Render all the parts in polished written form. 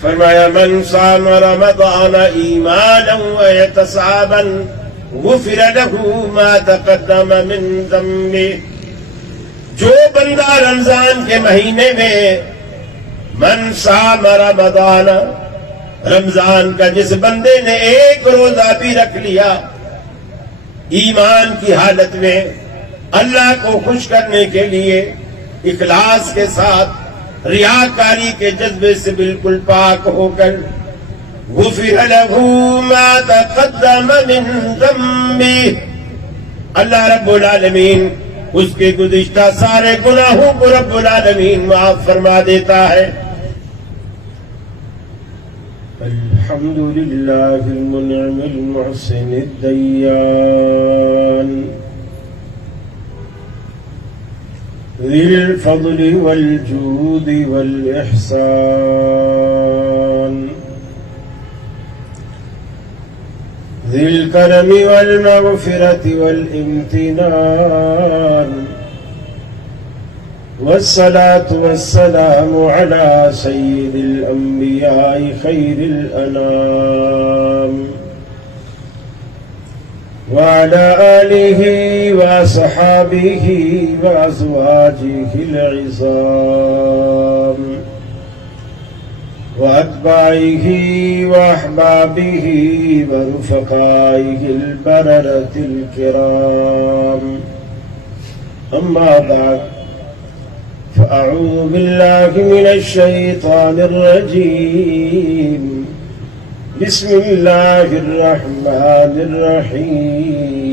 فرمایا من صام رمضان ایمانا واحتسابا غفر له ما تقدم من ذنبه. جو بندہ رمضان کے مہینے میں من صام رمضان، رمضان کا جس بندے نے ایک روزہ بھی رکھ لیا ایمان کی حالت میں، اللہ کو خوش کرنے کے لیے اخلاص کے ساتھ، ریاکاری کے جذبے سے بالکل پاک ہو کر، غفر له ما تقدم من ذنبه، اللہ رب العالمین اس کے گزشتہ سارے گناہوں کو رب العالمین معاف فرما دیتا ہے. الحمد للہ المنعم المحسن الدیان ذی الفضل والجود والإحسان ذی الکرم والمغفرة والامتنان والصلاة والسلام على سيد الأنبياء خير الأنام وعلى آله وصحابه وأزواجه العظام وأتباعه وأحبابه ورفقائه البررة الكرام. أما بعد، فأعوذ بالله من الشيطان الرجيم. بسم الله الرحمن الرحيم.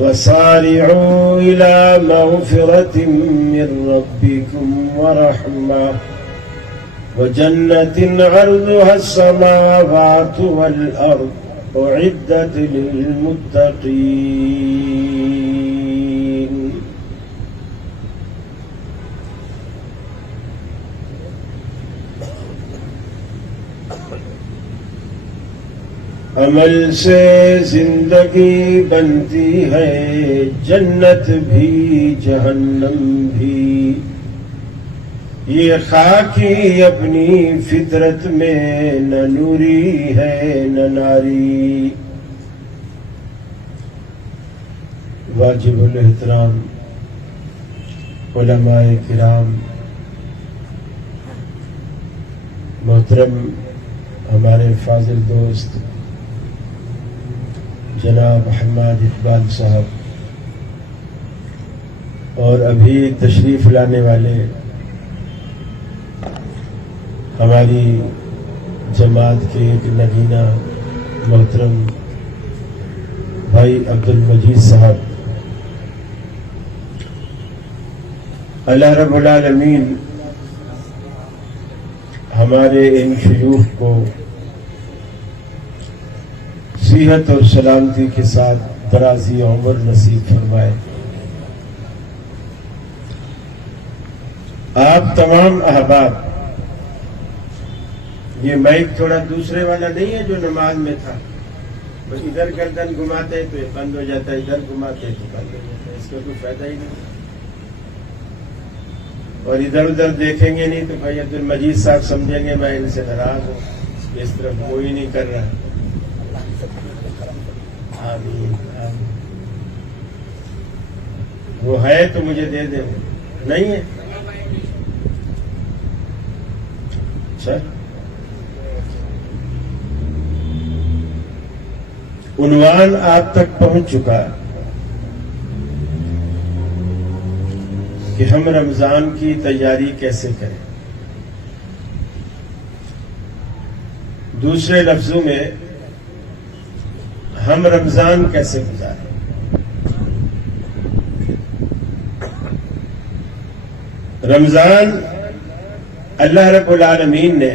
وسارعوا إلى مغفرة من ربكم ورحمة وجنة عرضها السماوات والأرض أعدت للمتقين. عمل سے زندگی بنتی ہے، جنت بھی جہنم بھی، یہ خاکی اپنی فطرت میں نہ نوری ہے نہ ناری. واجب الاحترام علماء کرام، محترم ہمارے فاضل دوست جناب حماد اقبال صاحب، اور ابھی تشریف لانے والے ہماری جماعت کے ایک نگینہ محترم بھائی عبد المجید صاحب، اللہ رب العالمین ہمارے ان شیوخ کو صحت اور سلامتی کے ساتھ درازی عمر نصیب فرمائے. آپ تمام احباب، یہ مائک تھوڑا دوسرے والا نہیں ہے جو نماز میں تھا، بس ادھر گردن گھماتے تو یہ بند ہو جاتا ہے، ادھر گھماتے تو بند ہو جاتا ہے، اس کا کوئی فائدہ ہی نہیں. اور ادھر ادھر دیکھیں گے نہیں تو بھائی عبد المجید صاحب سمجھیں گے میں ان سے ناراض ہوں، اس طرف کوئی نہیں کر رہا. آمین آمین. وہ ہے تو مجھے دے دیں، نہیں ہے اچھا. عنوان آپ تک پہنچ چکا کہ ہم رمضان کی تیاری کیسے کریں. دوسرے لفظوں میں ہم رمضان کیسے گزاریں. رمضان اللہ رب العالمین نے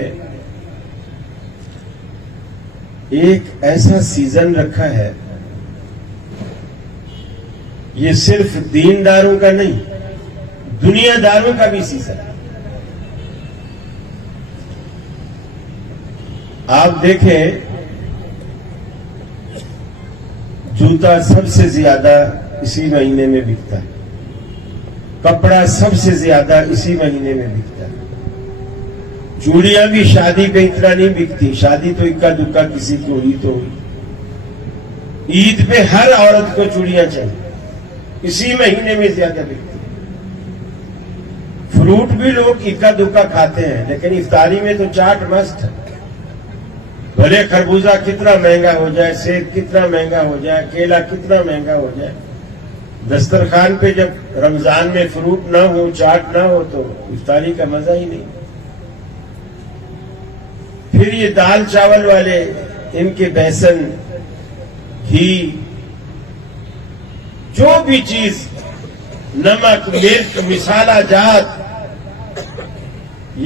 ایک ایسا سیزن رکھا ہے، یہ صرف دینداروں کا نہیں، دنیا داروں کا بھی سیزن ہے. آپ دیکھیں جوتا سب سے زیادہ اسی مہینے میں بکتا ہے. کپڑا سب سے زیادہ اسی مہینے میں بکتا ہے. چوڑیاں بھی شادی پہ اتنا نہیں بکتی، شادی تو اکا دکا کسی کو ہوئی تو ہوئی. عید پہ ہر عورت کو چوڑیاں چاہیے، اسی مہینے میں زیادہ بکتی. فروٹ بھی لوگ اکا دکا کھاتے ہیں، لیکن افطاری میں تو چاٹ مست ہے. بھلے خربوزہ کتنا مہنگا ہو جائے، سیب کتنا مہنگا ہو جائے، کیلا کتنا مہنگا ہو جائے، دسترخوان پہ جب رمضان میں فروٹ نہ ہو، چاٹ نہ ہو، تو افطاری کا مزہ ہی نہیں. پھر یہ دال چاول والے، ان کے بیسن، گھی، جو بھی چیز، نمک، مرچ، مسالہ جات،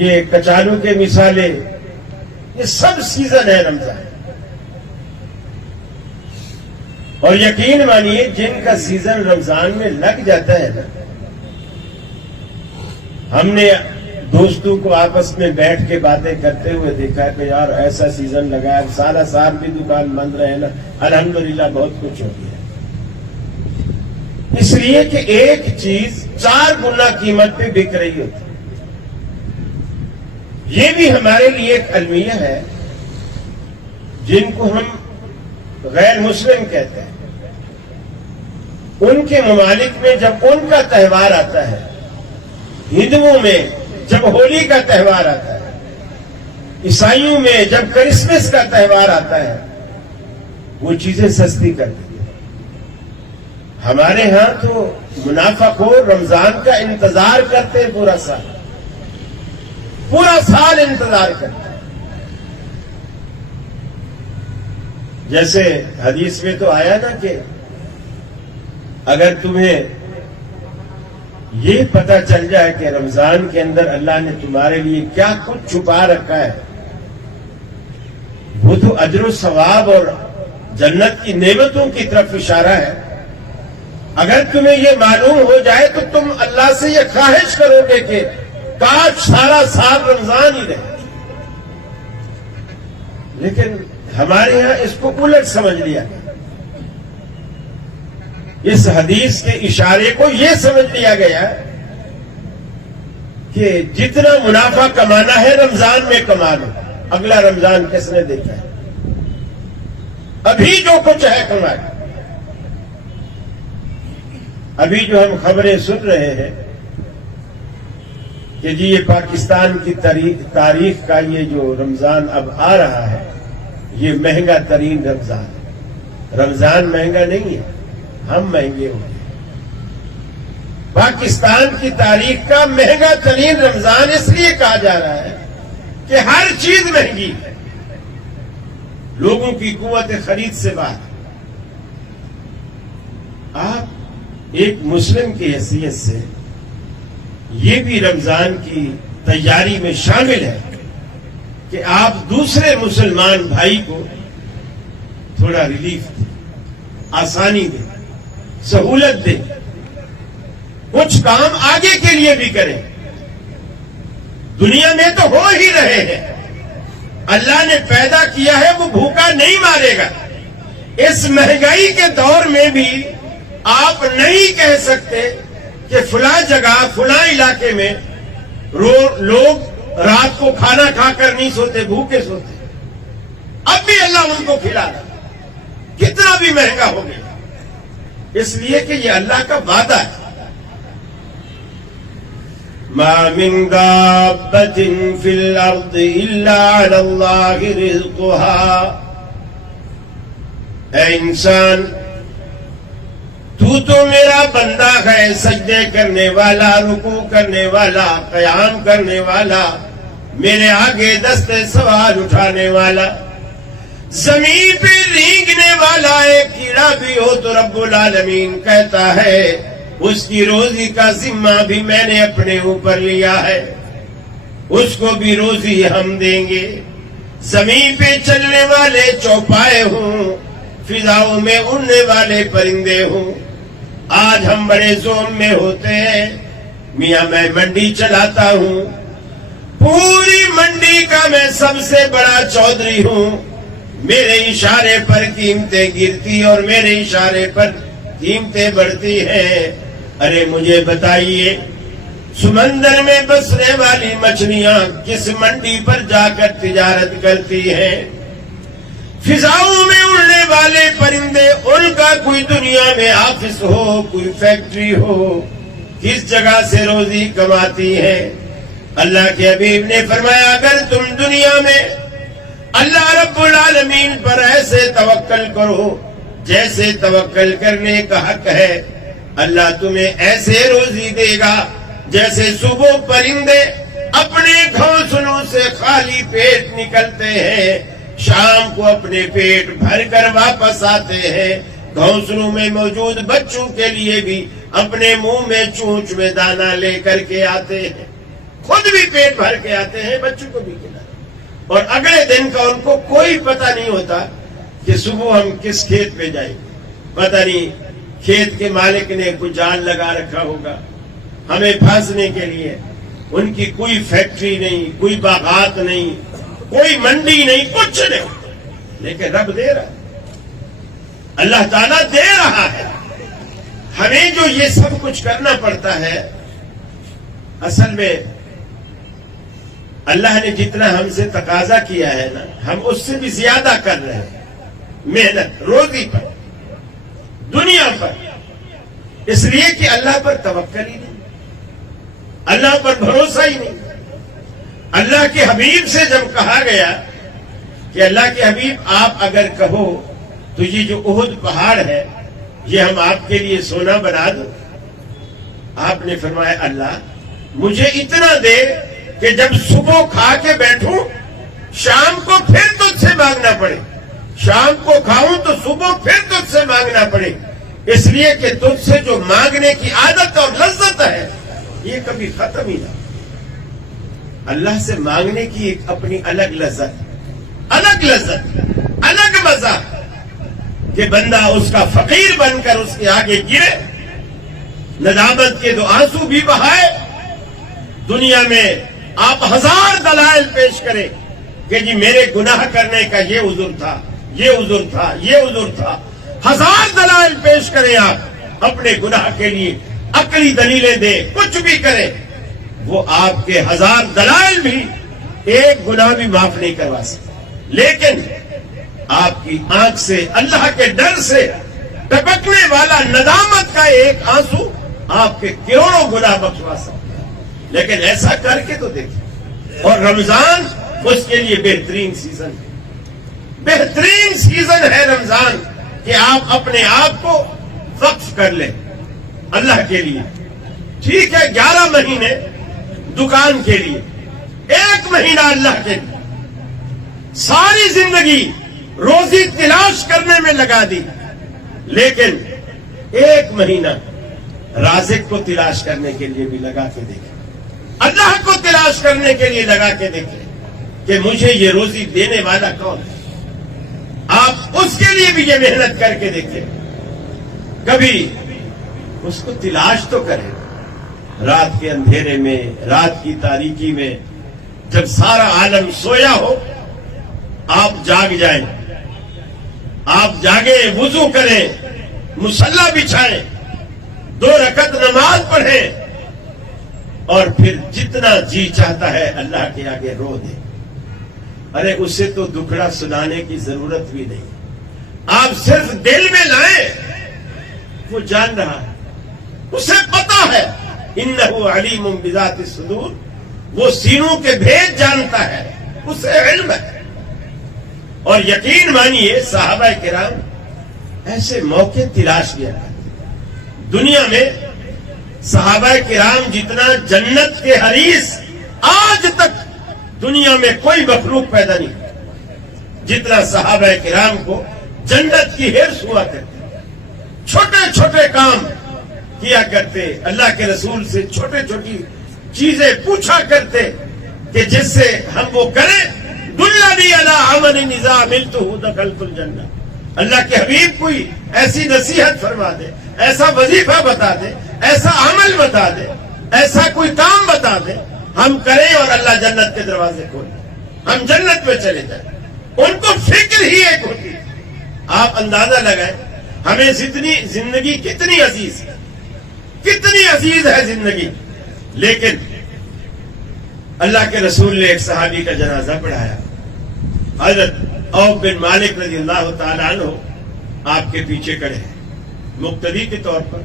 یہ کچالو کے مسالے، یہ سب سیزن ہے رمضان. اور یقین مانیے جن کا سیزن رمضان میں لگ جاتا ہے نا، ہم نے دوستوں کو آپس میں بیٹھ کے باتیں کرتے ہوئے دیکھا ہے کہ یار ایسا سیزن لگا ہے، سارا سال بھی دکان بند رہے نا، الحمدللہ بہت کچھ ہو گیا. اس لیے کہ ایک چیز 4 گنا قیمت پہ بک رہی ہوتی. یہ بھی ہمارے لیے ایک المیہ ہے. جن کو ہم غیر مسلم کہتے ہیں، ان کے ممالک میں جب ان کا تہوار آتا ہے، ہندوؤں میں جب ہولی کا تہوار آتا ہے، عیسائیوں میں جب کرسمس کا تہوار آتا ہے، وہ چیزیں سستی کر دی. ہمارے ہاں تو منافع خور رمضان کا انتظار کرتے ہیں، پورا سال انتظار کرتے ہیں. جیسے حدیث میں تو آیا نا کہ اگر تمہیں یہ پتہ چل جائے کہ رمضان کے اندر اللہ نے تمہارے لیے کیا کچھ چھپا رکھا ہے، وہ تو اجر و ثواب اور جنت کی نعمتوں کی طرف اشارہ ہے. اگر تمہیں یہ معلوم ہو جائے تو تم اللہ سے یہ خواہش کرو گے کہ کاش سارا سال رمضان ہی رہے. لیکن ہمارے ہاں اس کو الٹ سمجھ لیا، اس حدیث کے اشارے کو یہ سمجھ لیا گیا کہ جتنا منافع کمانا ہے رمضان میں کما لو، اگلا رمضان کس نے دیکھا ہے، ابھی جو کچھ ہے کمائے. ابھی جو ہم خبریں سن رہے ہیں کہ جی یہ پاکستان کی تاریخ کا یہ جو رمضان اب آ رہا ہے، یہ مہنگا ترین رمضان ہے. رمضان مہنگا نہیں ہے، ہم مہنگے ہو گئے. پاکستان کی تاریخ کا مہنگا ترین رمضان اس لیے کہا جا رہا ہے کہ ہر چیز مہنگی ہے، لوگوں کی قوت خرید سے بات. آپ ایک مسلم کی حیثیت سے یہ بھی رمضان کی تیاری میں شامل ہے کہ آپ دوسرے مسلمان بھائی کو تھوڑا ریلیف دیں، آسانی دیں، سہولت دیں، کچھ کام آگے کے لیے بھی کریں. دنیا میں تو ہو ہی رہے ہیں، اللہ نے پیدا کیا ہے، وہ بھوکا نہیں مارے گا. اس مہنگائی کے دور میں بھی آپ نہیں کہہ سکتے کہ فلاں جگہ فلاں علاقے میں لوگ رات کو کھانا کھا کر نہیں سوتے، بھوکے سوتے. اب بھی اللہ ان کو کھلا رہا، کتنا بھی مہنگا ہو گیا. اس لیے کہ یہ اللہ کا وعدہ ہے. ما من دابة في الأرض إلا على الله رزقها. اے انسان، تو میرا بندہ ہے، سجدے کرنے والا، رکوع کرنے والا، قیام کرنے والا، میرے آگے دستے سوال اٹھانے والا، زمین پہ رینگنے والا. ایک کیڑا بھی ہو تو رب العالمین کہتا ہے اس کی روزی کا ذمہ بھی میں نے اپنے اوپر لیا ہے، اس کو بھی روزی ہم دیں گے. زمین پہ چلنے والے چوپائے ہوں، فضاؤں میں اڑنے والے پرندے ہوں. آج ہم بڑے زون میں ہوتے ہیں، میاں میں منڈی چلاتا ہوں، پوری منڈی کا میں سب سے بڑا چودھری ہوں. میرے اشارے پر قیمتیں گرتی اور میرے اشارے پر قیمتیں بڑھتی ہیں. ارے مجھے بتائیے سمندر میں بسنے والی مچھلیاں کس منڈی پر جا کر تجارت کرتی ہیں؟ فضاؤں میں اڑنے والے پرندے ان کا کوئی دنیا میں آفس ہو، کوئی فیکٹری ہو، کس جگہ سے روزی کماتی ہے؟ اللہ کے حبیب نے فرمایا اگر تم دنیا میں اللہ رب العالمین پر ایسے توکل کرو جیسے توکل کرنے کا حق ہے، اللہ تمہیں ایسے روزی دے گا جیسے صبح پرندے اپنے گھونسلوں سے خالی پیٹ نکلتے ہیں، شام کو اپنے پیٹ بھر کر واپس آتے ہیں، گھونسلوں میں موجود بچوں کے لیے بھی اپنے منہ میں چونچ میں دانہ لے کر کے آتے ہیں، خود بھی پیٹ بھر کے آتے ہیں، بچوں کو بھی کھلاتے ہیں، اور اگلے دن کا ان کو کوئی پتہ نہیں ہوتا کہ صبح ہم کس کھیت پہ جائیں گے، پتہ نہیں کھیت کے مالک نے کوئی جال لگا رکھا ہوگا ہمیں پھانسنے کے لیے، ان کی کوئی فیکٹری نہیں، کوئی باغات نہیں، کوئی منڈی نہیں، کچھ نہیں، لیکن رب دے رہا ہے، اللہ تعالیٰ دے رہا ہے۔ ہمیں جو یہ سب کچھ کرنا پڑتا ہے، اصل میں اللہ نے جتنا ہم سے تقاضا کیا ہے نا، ہم اس سے بھی زیادہ کر رہے ہیں، محنت روزی پر، دنیا پر، اس لیے کہ اللہ پر توکل ہی نہیں، اللہ پر بھروسہ ہی نہیں۔ اللہ کے حبیب سے جب کہا گیا کہ اللہ کے حبیب آپ اگر کہو تو یہ جو احد پہاڑ ہے یہ ہم آپ کے لیے سونا بنا دو، آپ نے فرمایا اللہ مجھے اتنا دے کہ جب صبح کھا کے بیٹھوں شام کو پھر تجھ سے مانگنا پڑے، شام کو کھاؤں تو صبح پھر تجھ سے مانگنا پڑے، اس لیے کہ تجھ سے جو مانگنے کی عادت اور لذت ہے یہ کبھی ختم ہی نہ۔ اللہ سے مانگنے کی ایک اپنی الگ لذت، الگ مزہ کہ بندہ اس کا فقیر بن کر اس کے آگے گرے، ندامت کے دو آنسو بھی بہائے، دنیا میں آپ ہزار دلائل پیش کریں کہ جی میرے گناہ کرنے کا یہ عذر تھا، یہ عذر تھا، یہ عذر تھا، ہزار دلائل پیش کریں آپ اپنے گناہ کے لیے، عقلی دلیلیں دیں، کچھ بھی کریں، وہ آپ کے ہزار دلائل بھی ایک گناہ بھی معاف نہیں کروا سکتے، لیکن آپ کی آنکھ سے اللہ کے ڈر سے ٹپکنے والا ندامت کا ایک آنسو آپ کے کروڑوں گناہ بخشوا سکتے ہیں۔ لیکن ایسا کر کے تو دیکھیں، اور رمضان اس کے لیے بہترین سیزن ہے، بہترین سیزن ہے رمضان کہ آپ اپنے آپ کو وقف کر لیں اللہ کے لیے۔ ٹھیک ہے 11 مہینے دکان کے لیے، 1 مہینہ اللہ کے لیے، ساری زندگی روزی تلاش کرنے میں لگا دی، لیکن 1 مہینہ رازق کو تلاش کرنے کے لیے بھی لگا کے دیکھیں، اللہ کو تلاش کرنے کے لیے لگا کے دیکھیں کہ مجھے یہ روزی دینے والا کون ہے، آپ اس کے لیے بھی یہ محنت کر کے دیکھیں، کبھی اس کو تلاش تو کریں، رات کے اندھیرے میں، رات کی تاریکی میں، جب سارا عالم سویا ہو آپ جاگ جائیں، آپ جاگیں، وضو کریں، مصلی بچھائیں، 2 رکعت نماز پڑھیں، اور پھر جتنا جی چاہتا ہے اللہ کے آگے رو دیں۔ ارے اسے تو دکھڑا سنانے کی ضرورت بھی نہیں، آپ صرف دل میں لائیں، وہ جان رہا ہے، اسے پتا ہے، انہ علیم بذات الصدور، وہ سینوں کے بھید جانتا ہے، اسے علم ہے۔ اور یقین مانیے صحابہ کرام ایسے موقع تلاش کیا کرتے، دنیا میں صحابہ کرام جتنا جنت کے حریص آج تک دنیا میں کوئی مخلوق پیدا نہیں جتنا صحابہ کرام کو جنت کی ہرس ہوا کرتے، چھوٹے چھوٹے کام کیا کرتے، اللہ کے رسول سے چھوٹی چھوٹی چیزیں پوچھا کرتے کہ جس سے ہم وہ کریں، دلنی علی عمل اذا عملتہ دخلت الجنہ، اللہ کے حبیب کوئی ایسی نصیحت فرما دے، ایسا وظیفہ بتا دے، ایسا عمل بتا دے، ایسا کوئی کام بتا دے، ہم کریں اور اللہ جنت کے دروازے کھولے، ہم جنت میں چلے جائیں۔ ان کو فکر ہی ایک ہوتی ہے۔ آپ اندازہ لگائیں ہمیں زندگی کتنی عزیز ہے، کتنی عزیز ہے زندگی. لیکن اللہ کے رسول نے ایک صحابی کا جنازہ پڑھایا. حضرت عوف بن مالک رضی اللہ تعالی عنہ آپ کے پیچھے کھڑے ہیں مقتدی کے طور پر,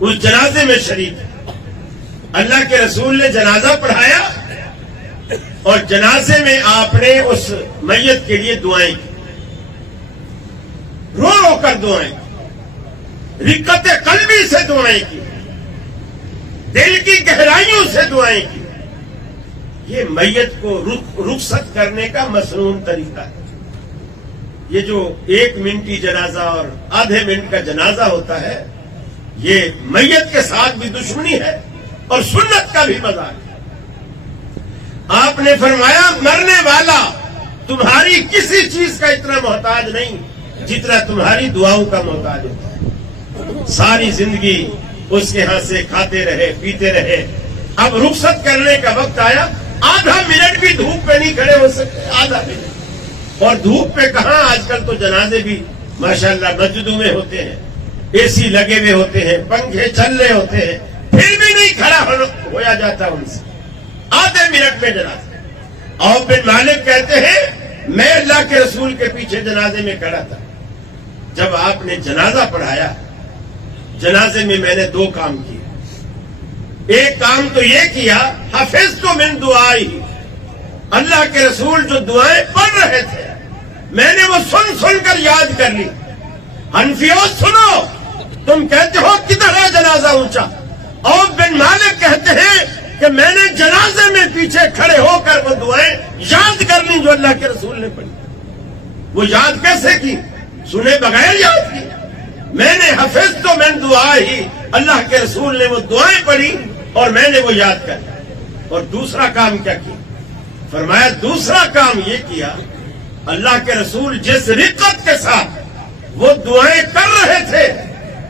اس جنازے میں شریک ہے. اللہ کے رسول نے جنازہ پڑھایا اور جنازے میں آپ نے اس میت کے لیے دعائیں کی, رو رو کر دعائیں کی, رقت قلبی سے دعائیں کی, دل کی گہرائیوں سے دعائیں کی. یہ میت کو رخصت کرنے کا مصنون طریقہ ہے. یہ جو 1 منٹی جنازہ اور آدھے منٹ کا جنازہ ہوتا ہے, یہ میت کے ساتھ بھی دشمنی ہے اور سنت کا بھی مذاق ہے. آپ نے فرمایا مرنے والا تمہاری کسی چیز کا اتنا محتاج نہیں جتنا تمہاری دعاؤں کا محتاج ہوتا ہے. ساری زندگی اس کے ہاں سے کھاتے رہے پیتے رہے, اب رخصت کرنے کا وقت آیا, آدھا منٹ بھی دھوپ پہ نہیں کھڑے ہو سکتے, آدھا منٹ. اور دھوپ پہ کہاں, آج کل تو جنازے بھی ماشاءاللہ مسجدوں میں ہوتے ہیں, اے سی لگے ہوئے ہوتے ہیں, پنکھے چل رہے ہوتے ہیں, پھر بھی نہیں کھڑا ہویا جاتا ان سے, آدھے منٹ میں جنازہ. عوف بن مالک کہتے ہیں میں اللہ کے رسول کے پیچھے جنازے میں کھڑا تھا. جب آپ نے جنازہ پڑھایا, جنازے میں نے 2 کام کیے. ایک کام تو یہ کیا, حفظت من دعائی, اللہ کے رسول جو دعائیں پڑھ رہے تھے میں نے وہ سن سن کر یاد کر لی. حنفیوں سنو, تم کہتے ہو کدھر ہے جنازہ اونچا. عوف بن مالک کہتے ہیں کہ میں نے جنازے میں پیچھے کھڑے ہو کر وہ دعائیں یاد کر لی جو اللہ کے رسول نے پڑھی. وہ یاد کیسے کی, سنے بغیر یاد کی. میں نے حفظت من دعائی, اللہ کے رسول نے وہ دعائیں پڑھی اور میں نے وہ یاد کر لی. اور دوسرا کام کیا کیا, فرمایا دوسرا کام یہ کیا, اللہ کے رسول جس رقت کے ساتھ وہ دعائیں کر رہے تھے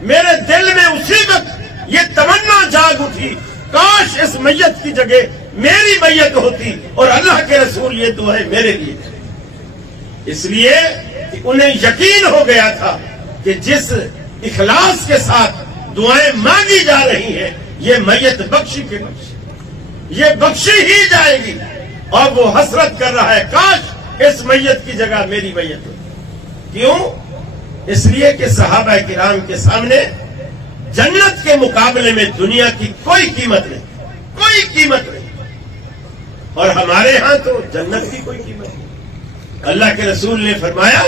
میرے دل میں اسی وقت یہ تمنا جاگ اٹھی, کاش اس میت کی جگہ میری میت ہوتی اور اللہ کے رسول یہ دعائیں میرے لیے کریں. اس لیے کہ انہیں یقین ہو گیا تھا کہ جس اخلاص کے ساتھ دعائیں مانگی جا رہی ہیں یہ میت بخشی کے بخشی, یہ بخشی ہی جائے گی. اور وہ حسرت کر رہا ہے کاش اس میت کی جگہ میری میت ہو. کیوں؟ اس لیے کہ صحابہ کرام کے سامنے جنت کے مقابلے میں دنیا کی کوئی قیمت نہیں, کوئی قیمت نہیں. اور ہمارے ہاں تو جنت کی کوئی قیمت نہیں. اللہ کے رسول نے فرمایا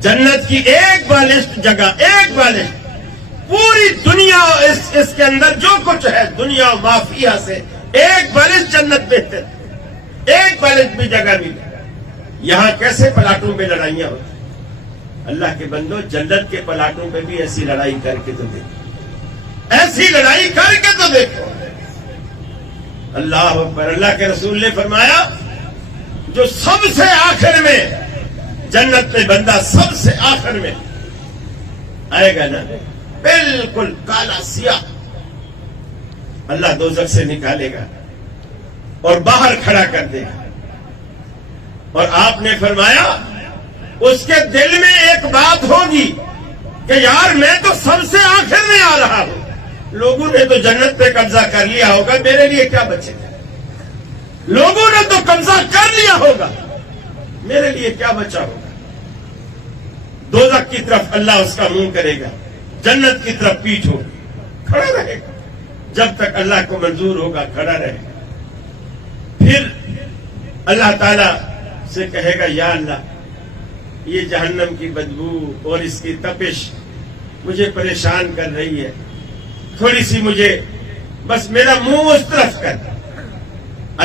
جنت کی ایک بالشت جگہ, ایک بالشت, پوری دنیا اس کے اندر جو کچھ ہے دنیا مافیا سے ایک بالشت جنت بہتر, ایک بالشت بھی جگہ بھی نہیں. یہاں کیسے پلاٹوں پہ لڑائیاں ہوتی, اللہ کے بندو جنت کے پلاٹوں پہ بھی ایسی لڑائی کر کے تو دیکھو, ایسی لڑائی کر کے تو دیکھو. اللہ اکبر. اللہ کے رسول نے فرمایا جو سب سے آخر میں جنت میں بندہ سب سے آخر میں آئے گا نا, بالکل کالا سیاہ, اللہ دوزخ سے نکالے گا اور باہر کھڑا کر دے گا. اور آپ نے فرمایا اس کے دل میں ایک بات ہوگی کہ یار میں تو سب سے آخر میں آ رہا ہوں, لوگوں نے تو جنت پہ قبضہ کر لیا ہوگا, میرے لیے کیا بچے گا. لوگوں نے تو قبضہ کر لیا ہوگا, میرے لیے کیا بچا ہوگا. دوزخ کی طرف اللہ اس کا منہ کرے گا, جنت کی طرف پیٹھ ہوگی, کھڑا رہے گا جب تک اللہ کو منظور ہوگا, کھڑا رہے گا. پھر اللہ تعالی سے کہے گا یا اللہ یہ جہنم کی بدبو اور اس کی تپش مجھے پریشان کر رہی ہے, تھوڑی سی مجھے بس میرا منہ اس طرف کر.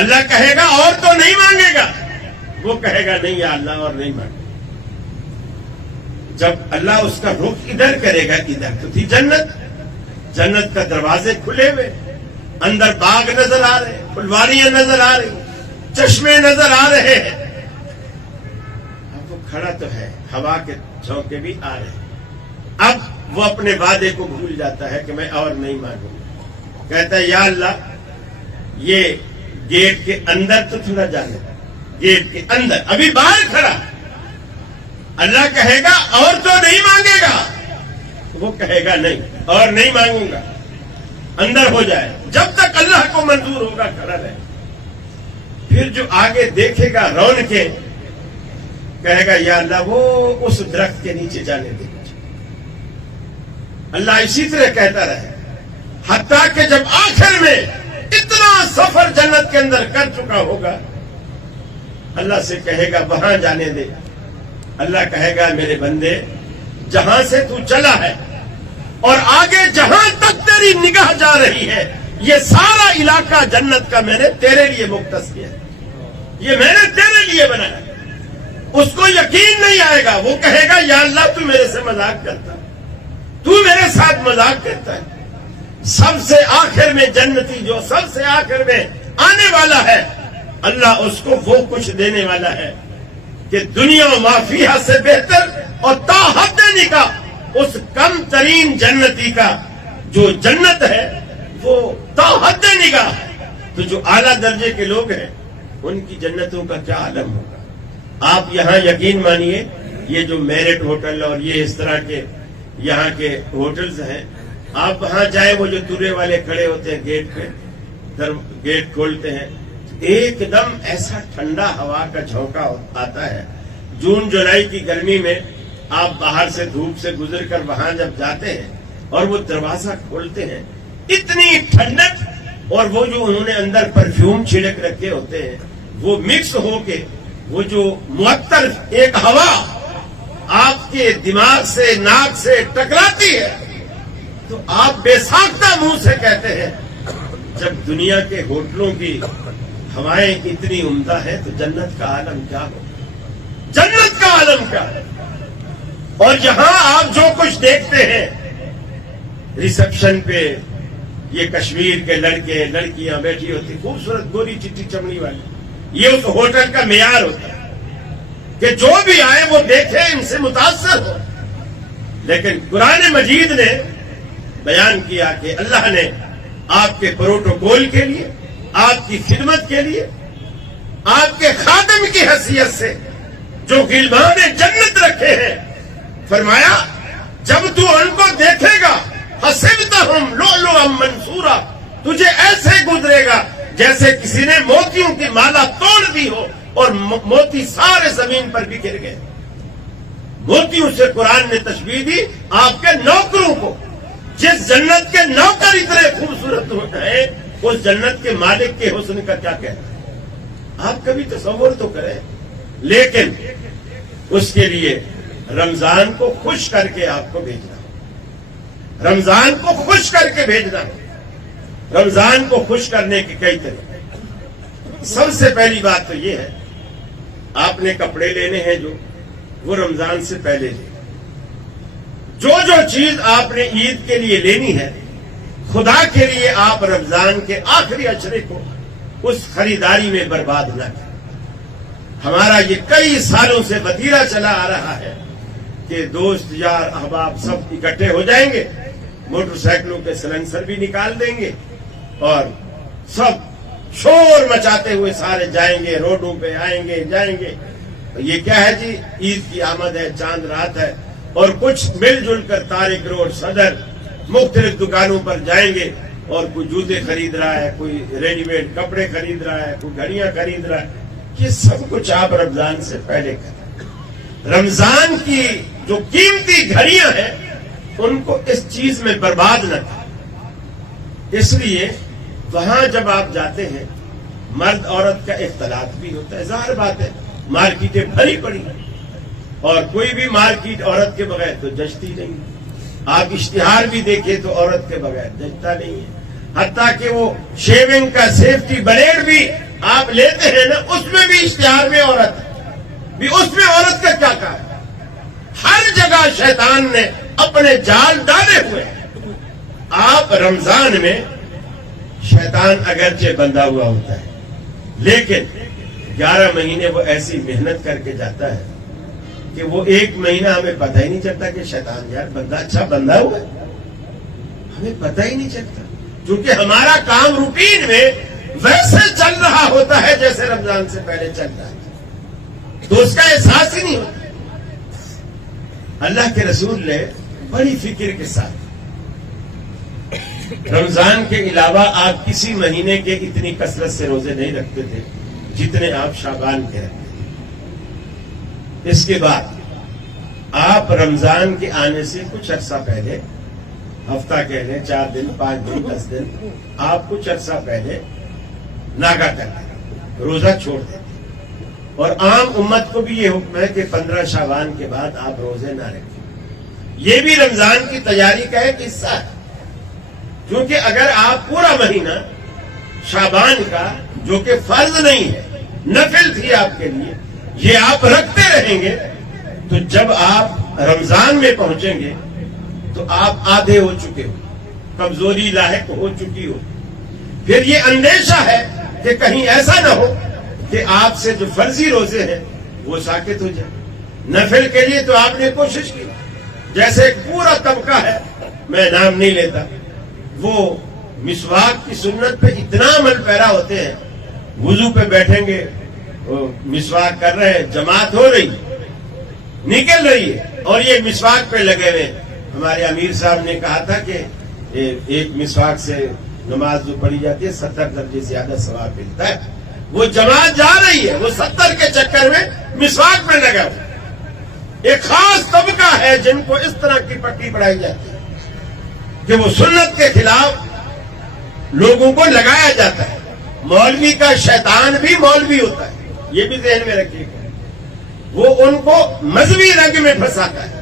اللہ کہے گا اور تو نہیں مانگے گا, وہ کہے گا نہیں یا اللہ اور نہیں مانگے. جب اللہ اس کا رخ ادھر کرے گا, ادھر تو تھی جنت, جنت کا دروازے کھلے ہوئے, اندر باغ نظر آ رہے, پھلواریاں نظر آ رہی, چشمے نظر آ رہے ہیں. اب وہ کھڑا تو ہے, ہوا کے جھونکے بھی آ رہے ہیں. اب وہ اپنے وعدے کو بھول جاتا ہے کہ میں اور نہیں مانگوں گا. کہتا ہے یا اللہ یہ گیٹ کے اندر تو تھوڑا جانے, گیٹ کے اندر, ابھی باہر کھڑا. اللہ کہے گا اور تو نہیں مانگے گا, وہ کہے گا نہیں اور نہیں مانگوں گا. اندر ہو جائے، جب تک اللہ کو منظور ہوگا کھڑا رہے. پھر جو آگے دیکھے گا رونقیں، کہے گا یا اللہ وہ اس درخت کے نیچے جانے دے. اللہ اسی طرح کہتا رہے حتیٰ کہ جب آخر میں اتنا سفر جنت کے اندر کر چکا ہوگا، اللہ سے کہے گا وہاں جانے دے. اللہ کہے گا میرے بندے جہاں سے تو چلا ہے اور آگے جہاں تک تیری نگاہ جا رہی ہے، یہ سارا علاقہ جنت کا میں نے تیرے لیے مختص کیا ہے، یہ میں نے تیرے لیے بنایا. اس کو یقین نہیں آئے گا، وہ کہے گا یا اللہ تو میرے سے مذاق کرتا ہے، تو میرے ساتھ مذاق کرتا ہے. سب سے آخر میں جنتی جو سب سے آخر میں آنے والا ہے، اللہ اس کو وہ کچھ دینے والا ہے کہ دنیا و ما فیہا سے بہتر اور تا حد نکاح اس کم ترین جنتی کا جو جنت ہے وہ تا حد نگاہ ہے. تو جو اعلیٰ درجے کے لوگ ہیں ان کی جنتوں کا کیا عالم ہوگا. آپ یہاں یقین مانیے یہ جو میرٹ ہوٹل اور یہ اس طرح کے یہاں کے ہوٹلز ہیں، آپ وہاں جائیں، وہ جو تورے والے کھڑے ہوتے ہیں گیٹ پہ، گیٹ کھولتے ہیں، ایک دم ایسا ٹھنڈا ہوا کا جھونکا آتا ہے. جون جولائی کی گرمی میں آپ باہر سے دھوپ سے گزر کر وہاں جب جاتے ہیں اور وہ دروازہ کھولتے ہیں، اتنی ٹھنڈک، اور وہ جو انہوں نے اندر پرفیوم چھڑک رکھے ہوتے ہیں وہ مکس ہو کے وہ جو معطر ایک ہوا آپ کے دماغ سے ناک سے ٹکراتی ہے، تو آپ بے ساختہ منہ سے کہتے ہیں جب دنیا کے ہوٹلوں کی ہوائیں اتنی عمدہ ہے تو جنت کا عالم کیا ہو، جنت کا عالم کیا ہے. اور یہاں آپ جو کچھ دیکھتے ہیں ریسپشن پہ، یہ کشمیر کے لڑکے لڑکیاں بیٹھی ہوتی خوبصورت گوری چٹی چمڑی والی، یہ اس ہوٹل کا معیار ہوتا ہے کہ جو بھی آئے وہ دیکھے ان سے متاثر ہو. لیکن قرآن مجید نے بیان کیا کہ اللہ نے آپ کے پروٹوکول کے لیے، آپ کی خدمت کے لیے، آپ کے خادم کی حیثیت سے جو غلمان جنت رکھے ہیں، فرمایا جب تو ان کو دیکھے گا حسبتہم لؤلؤا منثورا، تجھے ایسے گزرے گا جیسے کسی نے موتیوں کی مالا توڑ دی ہو اور موتی سارے زمین پر بکھر گئے. موتیوں سے قرآن نے تشبیہ دی آپ کے نوکروں کو. جس جنت کے نوکر اتنے خوبصورت ہوتے ہیں اس جنت کے مالک کے حسن کا کیا کہنا ہے، آپ کبھی تصور تو کریں. لیکن اس کے لیے رمضان کو خوش کر کے آپ کو بھیجنا، رمضان کو خوش کر کے بھیجنا. رمضان کو خوش کرنے کے کئی طریقے. سب سے پہلی بات تو یہ ہے آپ نے کپڑے لینے ہیں جو وہ رمضان سے پہلے لیں. جو چیز آپ نے عید کے لیے لینی ہے خدا کے لیے آپ رمضان کے آخری عشرے کو اس خریداری میں برباد نہ کریں. ہمارا یہ کئی سالوں سے وتیرہ چلا آ رہا ہے کہ دوست یار احباب سب اکٹھے ہو جائیں گے، موٹر سائیکلوں کے سلنسر بھی نکال دیں گے اور سب شور مچاتے ہوئے سارے جائیں گے، روڈوں پہ آئیں گے جائیں گے. یہ کیا ہے جی، عید کی آمد ہے، چاند رات ہے، اور کچھ مل جل کر طارق روڈ صدر مختلف دکانوں پر جائیں گے اور کوئی جوتے خرید رہا ہے، کوئی ریڈی میڈ کپڑے خرید رہا ہے، کوئی گھڑیاں خرید رہا ہے. یہ سب کچھ آپ رمضان سے پہلے کریں. رمضان کی جو قیمتی گھڑیاں ہیں ان کو اس چیز میں برباد نہ کریں. اس لیے وہاں جب آپ جاتے ہیں مرد عورت کا اختلاط بھی ہوتا ہے، ظاہر بات ہے مارکیٹیں بھری پڑی ہیں اور کوئی بھی مارکیٹ عورت کے بغیر تو جچتی نہیں. آپ اشتہار بھی دیکھیں تو عورت کے بغیر جچتا نہیں ہے. حتیٰ کہ وہ شیونگ کا سیفٹی بلیڈ بھی آپ لیتے ہیں نا، اس میں بھی اشتہار میں عورت بھی، اس میں عورت کا کیا کہا ہے. ہر جگہ شیطان نے اپنے جال ڈالے ہوئے ہیں. آپ رمضان میں شیطان اگرچہ بندھا ہوا ہوتا ہے لیکن 11 مہینے وہ ایسی محنت کر کے جاتا ہے کہ وہ 1 مہینہ ہمیں پتہ ہی نہیں چلتا کہ شیطان یار بندہ اچھا بندھا ہوا ہے، ہمیں پتہ ہی نہیں چلتا کیونکہ ہمارا کام روٹین میں ویسے چل رہا ہوتا ہے جیسے رمضان سے پہلے چل رہا ہے، تو اس کا احساس ہی نہیں ہوتا. اللہ کے رسول نے بڑی فکر کے ساتھ رمضان کے علاوہ آپ کسی مہینے کے اتنی کثرت سے روزے نہیں رکھتے تھے جتنے آپ شعبان کے رکھتے تھے۔ اس کے بعد آپ رمضان کے آنے سے کچھ عرصہ پہلے، ہفتہ کہہ لیں، 4 دن، 5 دن، 10 دن، آپ کچھ عرصہ پہلے ناگا کرتے، روزہ چھوڑ دیتے، اور عام امت کو بھی یہ حکم ہے کہ 15 شعبان کے بعد آپ روزے نہ رکھیں۔ یہ بھی رمضان کی تیاری کا ایک حصہ ہے، کیونکہ اگر آپ پورا مہینہ شعبان کا، جو کہ فرض نہیں ہے، نفل تھی آپ کے لیے، یہ آپ رکھتے رہیں گے تو جب آپ رمضان میں پہنچیں گے تو آپ آدھے ہو چکے ہو، کمزوری لاحق ہو چکی ہو۔ پھر یہ اندیشہ ہے کہ کہیں ایسا نہ ہو کہ آپ سے جو فرضی روزے ہیں وہ ساقط ہو جائے۔ نفل کے لیے تو آپ نے کوشش کی، جیسے ایک پورا طبقہ ہے، میں نام نہیں لیتا، وہ مسواک کی سنت پہ اتنا عمل پیرا ہوتے ہیں، وضو پہ بیٹھیں گے، مسواک کر رہے ہیں، جماعت ہو رہی، نکل رہی ہے، اور یہ مسواک پہ لگے ہوئے۔ ہمارے امیر صاحب نے کہا تھا کہ ایک مسواک سے نماز جو پڑھی جاتی ہے 70 درجے زیادہ ثواب ملتا ہے۔ وہ جماعت جا رہی ہے، وہ 70 کے چکر میں مسواک میں لگا ہوا۔ ایک خاص طبقہ ہے جن کو اس طرح کی پٹی پڑھائی جاتی ہے کہ وہ سنت کے خلاف لوگوں کو لگایا جاتا ہے۔ مولوی کا شیطان بھی مولوی ہوتا ہے، یہ بھی ذہن میں رکھیے گا۔ وہ ان کو مذہبی رنگ میں پھنساتا ہے،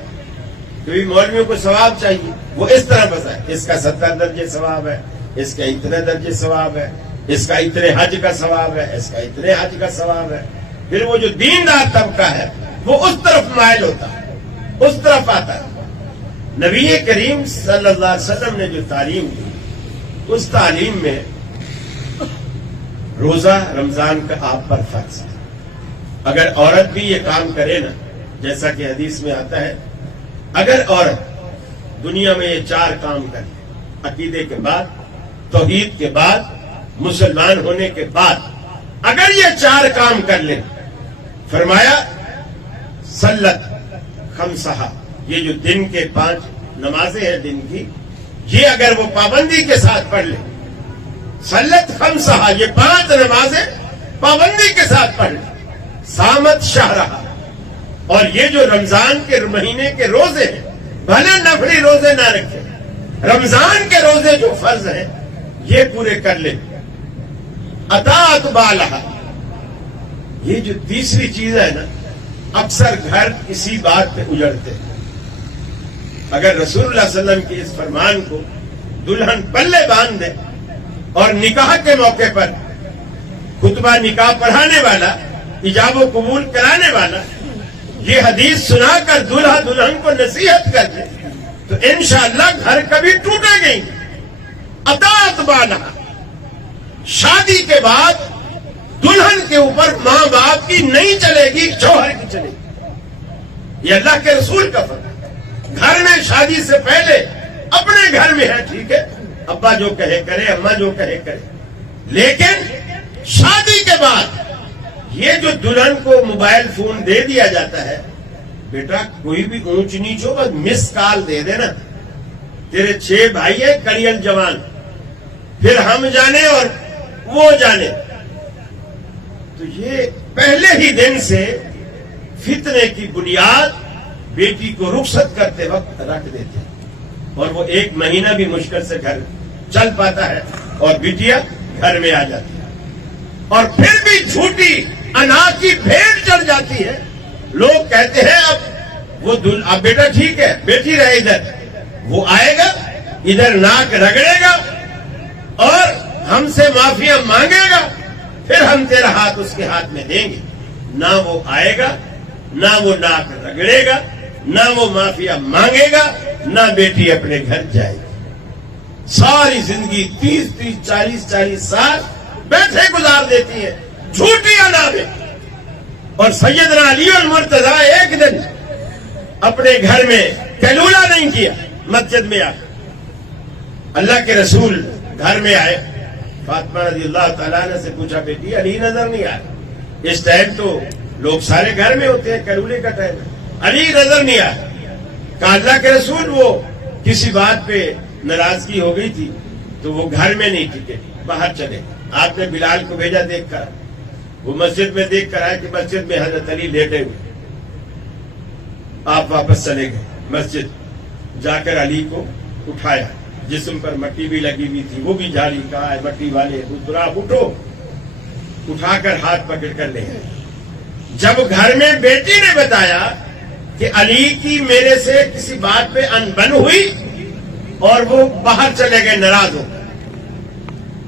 کیونکہ مولویوں کو ثواب چاہیے، وہ اس طرح پھنسا ہے، اس کا 70 درجے ثواب ہے، اس کا اتنے درجے ثواب ہے، اس کا اتنے حج کا ثواب ہے، اس کا اتنے حج کا ثواب ہے۔ پھر وہ جو دیندار طبقہ ہے وہ اس طرف مائل ہوتا ہے، اس طرف آتا ہے۔ نبی کریم صلی اللہ علیہ وسلم نے جو تعلیم دی، اس تعلیم میں روزہ رمضان کا آپ پر فرض ہے۔ اگر عورت بھی یہ کام کرے نا، جیسا کہ حدیث میں آتا ہے، اگر عورت دنیا میں یہ 4 کام کرے، عقیدے کے بعد، توحید کے بعد، مسلمان ہونے کے بعد، اگر یہ 4 کام کر لیں، فرمایا صلت خمسہا، یہ جو دن کے 5 نمازیں ہیں دن کی، یہ اگر وہ پابندی کے ساتھ پڑھ لیں، صلت خمسہا، یہ 5 نمازیں پابندی کے ساتھ پڑھ لیں، سامت شہرہا، اور یہ جو رمضان کے مہینے کے روزے ہیں، بھلے نفلی روزے نہ رکھیں، رمضان کے روزے جو فرض ہیں یہ پورے کر لیں، اطاعت بالہا، یہ جو تیسری چیز ہے نا، اکثر گھر اسی بات پہ اجڑتے ہیں۔ اگر رسول اللہ صلی اللہ علیہ وسلم کے اس فرمان کو دلہن پلے باندھ دے اور نکاح کے موقع پر خطبہ نکاح پڑھانے والا، ایجاب و قبول کرانے والا یہ حدیث سنا کر دلہا دلہن کو نصیحت کر دے تو انشاءاللہ گھر کبھی ٹوٹے گے نہیں۔ اطاعت بالہا، شادی کے بعد دلہن کے اوپر ماں باپ کی نہیں چلے گی، شوہر کی چلے گی۔ یہ اللہ کے رسول کا فرمان ہے۔ گھر میں شادی سے پہلے اپنے گھر میں ہے، ٹھیک ہے، ابا جو کہے کرے، اماں جو کہے کرے، لیکن شادی کے بعد یہ جو دلہن کو موبائل فون دے دیا جاتا ہے، بیٹا کوئی بھی اونچ نیچ ہو بس مس کال دے دینا، تیرے 6 بھائی ہیں کڑیل جوان، پھر ہم جانے اور وہ جانے۔ تو یہ پہلے ہی دن سے فتنے کی بنیاد بیٹی کو رخصت کرتے وقت رکھ دیتے ہیں، اور وہ 1 مہینہ بھی مشکل سے گھر چل پاتا ہے اور بیٹیاں گھر میں آ جاتی ہیں، اور پھر بھی جھوٹی انا کی بھیڑ چڑھ جاتی ہے۔ لوگ کہتے ہیں اب بیٹا ٹھیک ہے، بیٹی رہے ادھر، وہ آئے گا ادھر ناک رگڑے گا اور ہم سے معافیا مانگے گا، پھر ہم تیرا ہاتھ اس کے ہاتھ میں دیں گے۔ نہ وہ آئے گا، نہ وہ ناک رگڑے گا، نہ وہ معافیا مانگے گا، نہ بیٹی اپنے گھر جائے گی۔ ساری زندگی 30 40 سال بیٹھے گزار دیتی ہے جھوٹی انا میں۔ اور سیدنا علی المرتضیٰ ایک دن اپنے گھر میں کیلولہ نہیں کیا، مسجد میں آ کر اللہ کے رسول گھر میں آئے، فاطمہ رضی اللہ تعالیٰ عنہ سے پوچھا بیٹی علی نظر نہیں آ رہا؟ اس ٹائم تو لوگ سارے گھر میں ہوتے ہیں، کیلولے کا ٹائم ہے، علی نظر نہیں آ رہا۔ کہا اللہ کے رسول وہ کسی بات پہ ناراضگی ہو گئی تھی، تو وہ گھر میں نہیں ٹکے، باہر چلے. آپ نے بلال کو بھیجا دیکھ کر، وہ مسجد میں دیکھ کر آئے کہ مسجد میں حضرت علی لیٹے ہوئے. آپ واپس چلے گئے مسجد، جا کر علی کو اٹھایا، جسم پر مٹی بھی لگی ہوئی تھی، وہ بھی جاری. کہا ہے مٹی والے بزدلا اٹھو، اٹھا کر ہاتھ پکڑ کر لے گئے. جب گھر میں بیٹی نے بتایا کہ علی کی میرے سے کسی بات پہ انبن ہوئی اور وہ باہر چلے گئے ناراض ہو کر،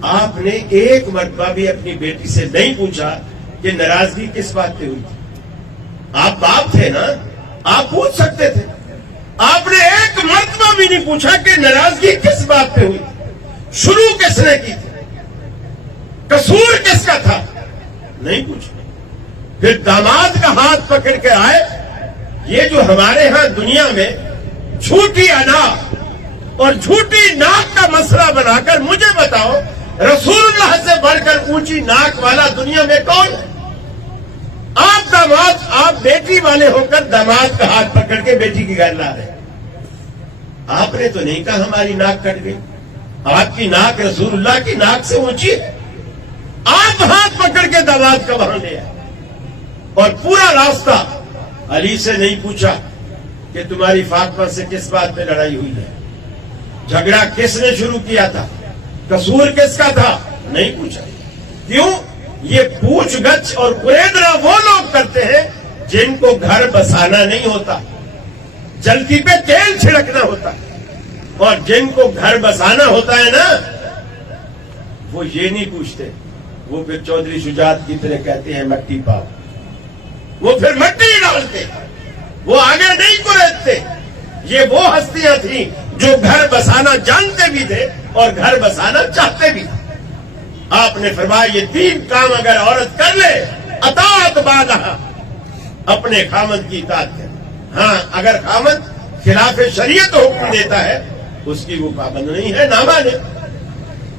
آپ نے ایک مرتبہ بھی اپنی بیٹی سے نہیں پوچھا کہ ناراضگی کس بات پہ ہوئی تھی. آپ باپ تھے نا، آپ پوچھ سکتے تھے. آپ نے ایک مرتبہ بھی نہیں پوچھا کہ ناراضگی کس بات پہ ہوئی تھی، شروع کس نے کی تھی، قصور کس کا تھا، نہیں پوچھا. پھر داماد کا ہاتھ پکڑ کے آئے. یہ جو ہمارے ہاں دنیا میں جھوٹی انا اور جھوٹی ناک کا مسئلہ بنا کر، مجھے بتاؤ رسول اللہ سے بڑھ کر اونچی ناک والا دنیا میں کون ہے؟ آپ داماد، آپ بیٹی والے ہو کر داماد کا ہاتھ پکڑ کے بیٹی کی گھر لا رہے. آپ نے تو نہیں کہا ہماری ناک کٹ گئی. آپ کی ناک رسول اللہ کی ناک سے اونچی ہے. آپ ہاتھ پکڑ کے داماد کا وہاں لے آئے اور پورا راستہ علی سے نہیں پوچھا کہ تمہاری فاطمہ سے کس بات پہ لڑائی ہوئی ہے، جھگڑا کس نے شروع کیا تھا، قصور کس کا تھا، نہیں پوچھا. کیوں؟ یہ پوچھ گچھ اور قریدنا وہ لوگ کرتے ہیں جن کو گھر بسانا نہیں ہوتا، جلتی پہ تیل چھڑکنا ہوتا. اور جن کو گھر بسانا ہوتا ہے نا، وہ یہ نہیں پوچھتے. وہ پھر چودھری شجاعت کی طرح کہتے ہیں مٹی پاؤ. وہ پھر مٹی ڈالتے، وہ آگے نہیں قریدتے. یہ وہ ہستیاں تھیں جو گھر بسانا جانتے بھی تھے اور گھر بسانا چاہتے بھی تھے. آپ نے فرمایا یہ 3 کام اگر عورت کر لے، اطاعت بالہا، اپنے خامد کی اطاعت کرے. ہاں اگر خامد خلاف شریعت حکم دیتا ہے اس کی وہ پابند نہیں ہے، نہ مانے.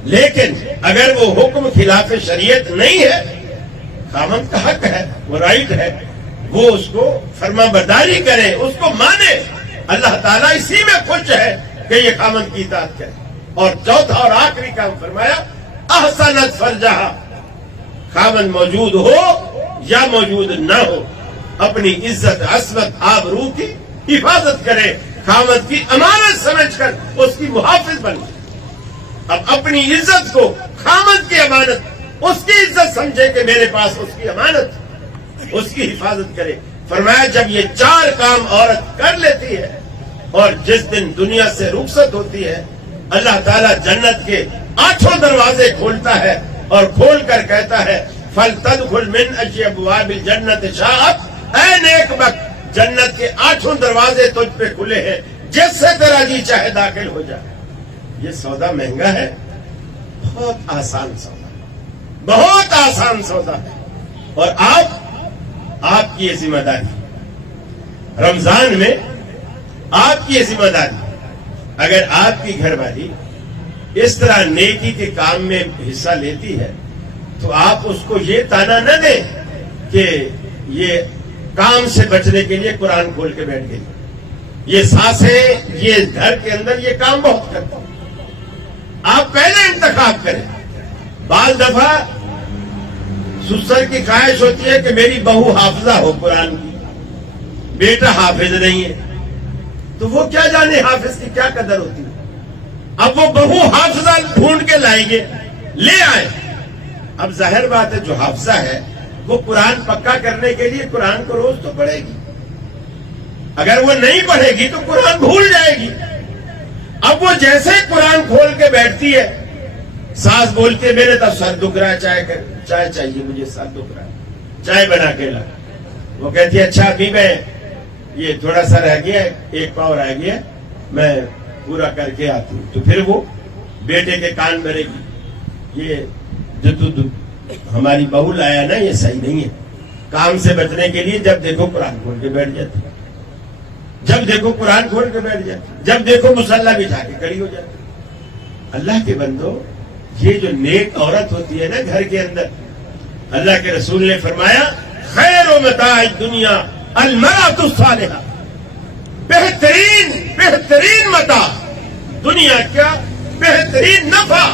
لیکن اگر وہ حکم خلاف شریعت نہیں ہے، خامد کا حق ہے، وہ رائٹ ہے، وہ اس کو فرما برداری کرے، اس کو مانے. اللہ تعالیٰ اسی میں خوش ہے کہ یہ خامد کی اطاعت کرے. اور چوتھا اور آخری کام فرمایا احسنت فرجہا، خامد موجود ہو یا موجود نہ ہو، اپنی عزت عصمت آبرو کی حفاظت کرے، خامد کی امانت سمجھ کر اس کی محافظ بن جائے. اب اپنی عزت کو خامد کی امانت، اس کی عزت سمجھے کہ میرے پاس اس کی امانت، اس کی حفاظت کرے. فرمایا جب یہ 4 کام عورت کر لیتی ہے اور جس دن دنیا سے رخصت ہوتی ہے، اللہ تعالیٰ جنت کے 8 دروازے کھولتا ہے اور کھول کر کہتا ہے فَلْتَدْخُلْ مِنْ أَيِّ أَبْوَابِ الْجَنَّةِ شَاءَتْ، اے نیک بخت، جنت کے 8 دروازے تجھ پہ کھلے ہیں، جس سے تیرا جی چاہے داخل ہو جائے. یہ سودا مہنگا ہے، بہت آسان سودا، بہت آسان سودا ہے. اور آپ کی یہ ذمہ داری رمضان میں، آپ کی یہ ذمہ داری، اگر آپ کی گھر والی اس طرح نیکی کے کام میں حصہ لیتی ہے تو آپ اس کو یہ تانا نہ دیں کہ یہ کام سے بچنے کے لیے قرآن کھول کے بیٹھ گئی، یہ سانسیں، یہ گھر کے اندر یہ کام بہت کرتا. آپ پہلے انتخاب کریں. بعض دفعہ سسر کی خواہش ہوتی ہے کہ میری بہو حافظہ ہو قرآن کی، بیٹا حافظ نہیں ہے، تو وہ کیا جانے حافظ کی کیا قدر ہوتی ہے. اب وہ بہو حافظہ ڈھونڈ کے لائیں گے، لے آئے. اب ظاہر بات ہے جو حافظہ ہے وہ قرآن پکا کرنے کے لیے قرآن کو روز تو پڑھے گی. اگر وہ نہیں پڑھے گی تو قرآن بھول جائے گی. اب وہ جیسے قرآن کھول کے بیٹھتی ہے، ساس بولتی ہے میرے تو سر دکھ رہا ہے، چائے چاہیے مجھے، سر دکھ رہا ہے، چائے بنا کے لا. وہ کہتی ہے اچھا ابھی میں یہ تھوڑا سا رہ گیا ہے، 1 پاؤ رہ گیا، میں پورا کر کے آتی ہوں. تو پھر وہ بیٹے کے کان بھرے گی، یہ جو تو ہماری بہو لایا نا یہ صحیح نہیں ہے. کام سے بچنے کے لیے جب دیکھو قرآن کھول کے بیٹھ جاتی، جب دیکھو قرآن کھول کے بیٹھ جاتی، جب دیکھو مصلی بچھا کے کھڑی ہو جاتی. اللہ کے بندو، یہ جو نیک عورت ہوتی ہے نا گھر کے اندر، اللہ کے رسول نے فرمایا خیر متاع الدنیا المرأۃ الصالحہ، بہترین متاع دنیا کا بہترین نفع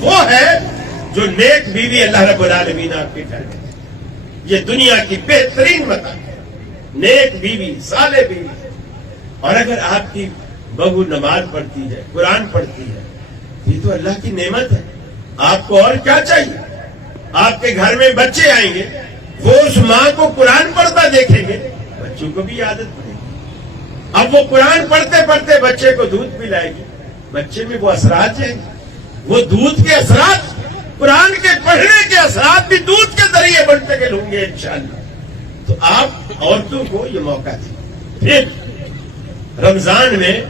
وہ ہے جو نیک بیوی اللہ رب العالمین آپ کے گھر میں ہے. یہ دنیا کی بہترین متاع ہے، نیک بیوی، صالح بیوی. اور اگر آپ کی بہو نماز پڑھتی ہے، قرآن پڑھتی ہے، یہ تو اللہ کی نعمت ہے. آپ کو اور کیا چاہیے؟ آپ کے گھر میں بچے آئیں گے، وہ اس ماں کو قرآن پڑھتا دیکھیں گے، بچوں کو بھی عادت پڑے گی. اب وہ قرآن پڑھتے پڑھتے بچے کو دودھ پلائے گی، بچے میں وہ اثرات جائیں گے. وہ دودھ کے اثرات، قرآن کے پڑھنے کے اثرات بھی دودھ کے ذریعے منتقل ہوں گے انشاءاللہ. تو آپ عورتوں کو یہ موقع دیں. پھر رمضان میں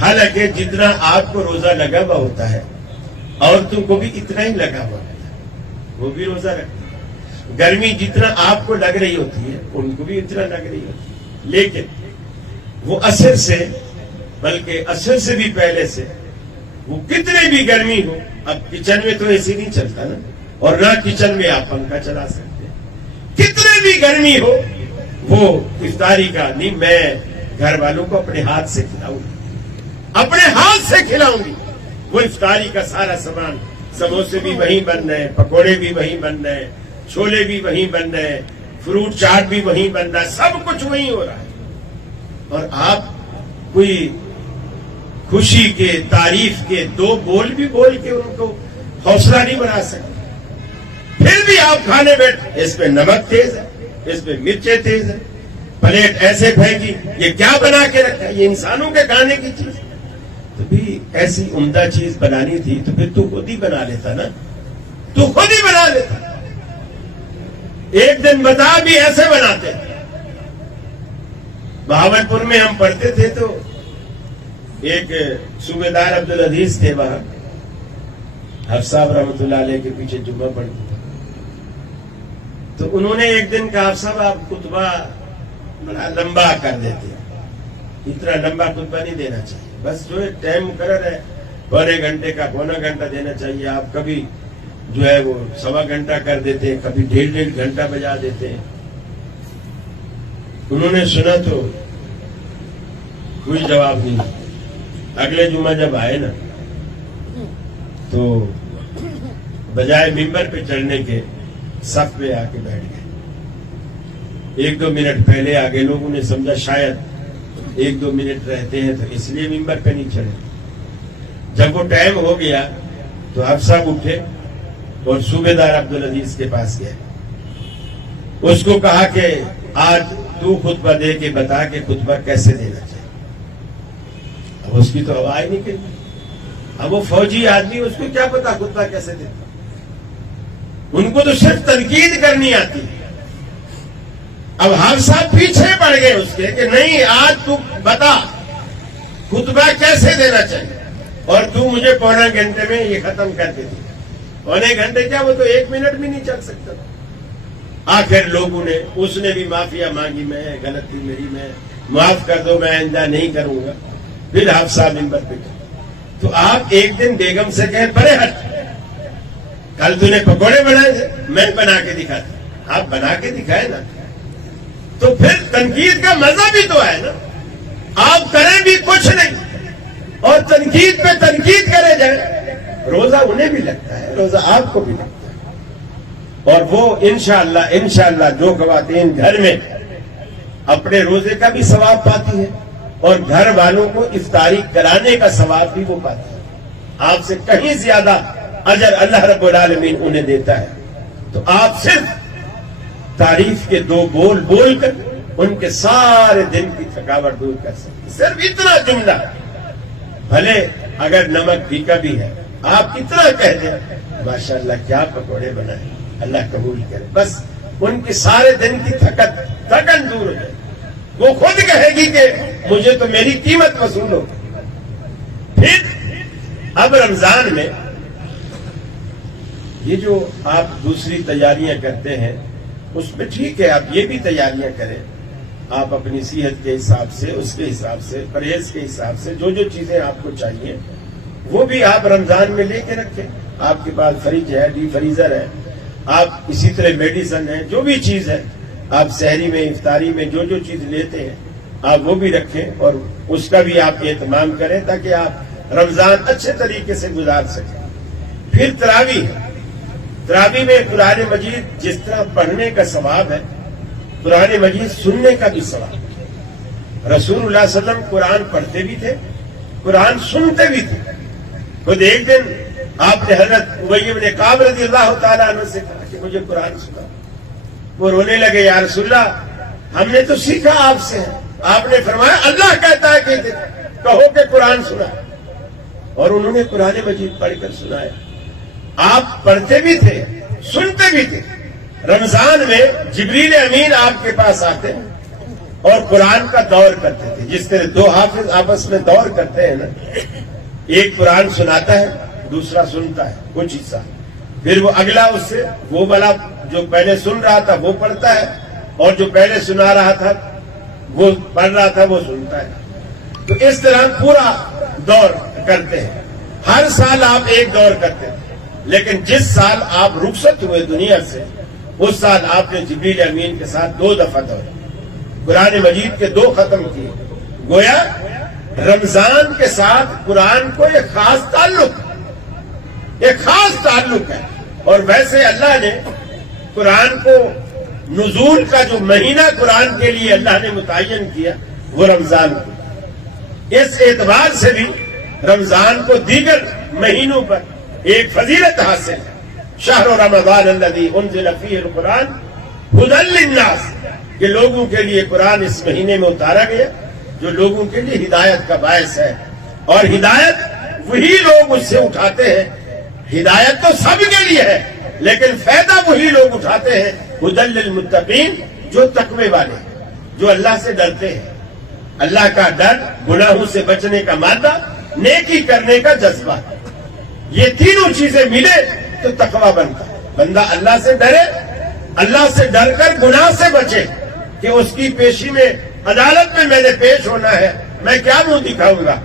حالانکہ جتنا آپ کو روزہ لگا ہوا ہوتا ہے عورتوں کو بھی اتنا ہی لگا ہوا ہوتا ہے، وہ بھی روزہ رکھتی ہے. گرمی جتنا آپ کو لگ رہی ہوتی ہے ان کو بھی اتنا لگ رہی ہوتی ہے. لیکن وہ عصر سے، بلکہ عصر سے بھی پہلے سے، وہ کتنے بھی گرمی ہو، اب کچن میں تو اے سی نہیں چلتا نا، اور نہ کچن میں آپ پنکھا چلا سکتے ہیں. کتنے بھی گرمی ہو وہ افطاری کا نہیں، میں گھر والوں کو اپنے ہاتھ سے کھلاؤں گی، اپنے ہاتھ سے کھلاؤں گی. وہ افطاری کا سارا سامان، سموسے بھی وہیں بن رہے ہیں، پکوڑے بھی وہیں بن رہے ہیں، چھولے بھی وہیں بن رہے ہیں، فروٹ چاٹ بھی وہیں بن رہا ہے، سب کچھ وہیں ہو رہا ہے. اور آپ کوئی خوشی کے، تعریف کے دو بول بھی بول کے ان کو حوصلہ نہیں بنا سکتے. پھر بھی آپ کھانے بیٹھ، اس پہ نمک تیز ہے، اس پہ مرچیں تیز ہے، پلیٹ ایسے پھینکی، یہ کیا بنا کے رکھا ہے؟ یہ انسانوں کے کھانے کی چیز. تو بھی ایسی عمدہ چیز بنانی تھی تو پھر تو خود ہی بنا لیتا نا، تو خود ہی بنا لیتا. ایک دن بتا بھی ایسے بناتے. بہاولپور میں ہم پڑھتے تھے تو ایک صوبیدار عبدالعزیز تھے وہاں، حفظ صاحب رحمۃ اللہ علیہ کے پیچھے جمعہ پڑھتے تھے. تو انہوں نے ایک دن کہا، حفظ صاحب آپ خطبہ بڑا لمبا کر دیتے ہیں، اتنا لمبا خطبہ نہیں دینا چاہیے، بس جو ٹائم مقرر ہے پونے گھنٹے کا پونا گھنٹہ دینا چاہیے. آپ کبھی جو ہے وہ سوا گھنٹہ کر دیتے ہیں، کبھی ڈیڑھ گھنٹہ بجا دیتے ہیں. انہوں نے سنا تو کوئی جواب نہیں. اگلے جمعہ جب آئے نا تو بجائے ممبر پہ چڑھنے کے صف پہ آ کے بیٹھ گئے. 1-2 منٹ پہلے آگے لوگوں نے سمجھا شاید 1-2 منٹ رہتے ہیں تو اس لیے ممبر پہ نہیں چڑھے. جب وہ ٹائم ہو گیا تو حفظ صاحب اٹھے اور صوبیدار عبدالعزیز کے پاس گئے. اس کو کہا کہ آج تو خطبہ دے کے بتا کہ خطبہ کیسے دینا چاہیے. اب اس کی تو آواز نہیں نکلی. اب وہ فوجی آدمی، اس کو کیا پتا خطبہ کیسے دیتا. ان کو تو صرف تنقید کرنی آتی. اب حافظ صاحب پیچھے پڑ گئے اس کے کہ نہیں، آج تو بتا خطبہ کیسے دینا چاہیے، اور تو مجھے پونا گھنٹے میں یہ ختم کر دیتی. پونے گھنٹے کیا، وہ تو 1 منٹ بھی نہیں چل سکتا. آخر لوگوں نے، اس نے بھی معافیا مانگی، میں غلطی میری، میں معاف کر دو، میں آئندہ نہیں کروں گا. پھر حافظ صاحب ممبر پہ گئے. تو آپ ایک دن بیگم سے کہیں پرے ہٹ، کل تو نے پکوڑے بنائے تھے، میں بنا کے دکھاتا. آپ بنا کے دکھائے نا، تو پھر تنقید کا مزہ بھی تو ہے نا. آپ کریں بھی کچھ نہیں اور تنقید پہ تنقید کرے جائیں. روزہ انہیں بھی لگتا ہے، روزہ آپ کو بھی لگتا ہے. اور وہ انشاءاللہ جو خواتین گھر میں اپنے روزے کا بھی ثواب پاتی ہیں اور گھر والوں کو افطاری کرانے کا ثواب بھی وہ پاتی ہیں، آپ سے کہیں زیادہ اجر اللہ رب العالمین انہیں دیتا ہے. تو آپ صرف تعریف کے 2 بول بول کر ان کے سارے دن کی تھکاوٹ دور کر سکتے. صرف اتنا جملہ، بھلے اگر نمک پھیکا بھی ہے، آپ اتنا کہہ دیں ماشاءاللہ کیا پکوڑے بنائے، اللہ قبول کرے، بس ان کے سارے دن کی تھکن دور ہو جائے. وہ خود کہے گی کہ مجھے تو میری قیمت وصول ہو. پھر اب رمضان میں یہ جو آپ دوسری تیاریاں کرتے ہیں اس میں ٹھیک ہے، آپ یہ بھی تیاریاں کریں. آپ اپنی صحت کے حساب سے، اس کے حساب سے، پرہیز کے حساب سے جو چیزیں آپ کو چاہیے وہ بھی آپ رمضان میں لے کے رکھیں. آپ کے پاس فریج ہے، ڈی فریزر ہے، آپ اسی طرح میڈیسن ہے، جو بھی چیز ہے آپ سحری میں، افطاری میں جو چیز لیتے ہیں آپ وہ بھی رکھیں اور اس کا بھی آپ اہتمام کریں تاکہ آپ رمضان اچھے طریقے سے گزار سکیں. پھر تراویح میں قرآن مجید جس طرح پڑھنے کا ثواب ہے، قرآن مجید سننے کا بھی ثواب ہے. رسول اللہ صلی اللہ علیہ وسلم قرآن پڑھتے بھی تھے، قرآن سنتے بھی تھے. خود ایک دن آپ نے حضرت ابی بن کعب رضی اللہ تعالیٰ عنہ سے کہا کہ مجھے قرآن سنا. وہ رونے لگے، یا رسول اللہ ہم نے تو سیکھا آپ سے ہے. آپ نے فرمایا اللہ کہتا ہے کہ کہو کہ قرآن سنا. اور انہوں نے قرآن مجید پڑھ کر سنایا. آپ پڑھتے بھی تھے، سنتے بھی تھے. رمضان میں جبریل امین آپ کے پاس آتے اور قرآن کا دور کرتے تھے. جس طرح دو حافظ آپس میں دور کرتے ہیں نا، ایک قرآن سناتا ہے، دوسرا سنتا ہے کچھ حصہ، پھر وہ اگلا اس سے وہ والا جو پہلے سن رہا تھا وہ پڑھتا ہے، اور جو پہلے سنا رہا تھا وہ پڑھ رہا تھا وہ سنتا ہے. تو اس طرح پورا دور کرتے ہیں. ہر سال آپ ایک دور کرتے ہیں، لیکن جس سال آپ رخصت ہوئے دنیا سے اس سال آپ نے جبریل امین کے ساتھ 2 دفعہ دور قرآن مجید کے 2 ختم کیے. گویا رمضان کے ساتھ قرآن کو ایک خاص تعلق ہے. اور ویسے اللہ نے قرآن کو نزول کا جو مہینہ قرآن کے لیے اللہ نے متعین کیا وہ رمضان کو. اس اعتبار سے بھی رمضان کو دیگر مہینوں پر ایک فضیلت حاصل ہے. شہر رمضان الذی انزل فیہ القرآن ھدی للناس، کہ لوگوں کے لیے قرآن اس مہینے میں اتارا گیا جو لوگوں کے لیے ہدایت کا باعث ہے. اور ہدایت وہی لوگ اس سے اٹھاتے ہیں. ہدایت تو سب کے لیے ہے لیکن فائدہ وہی لوگ اٹھاتے ہیں. ھدی للمتقین، جو تقوی والے ہیں، جو اللہ سے ڈرتے ہیں. اللہ کا ڈر، گناہوں سے بچنے کا مادہ، نیکی کرنے کا جذبہ، یہ تینوں چیزیں ملے تو تقوی بنتا ہے. بندہ اللہ سے ڈرے، اللہ سے ڈر کر گناہ سے بچے کہ اس کی پیشی میں عدالت میں میں نے پیش ہونا ہے، میں کیا منہ دکھاؤں گا.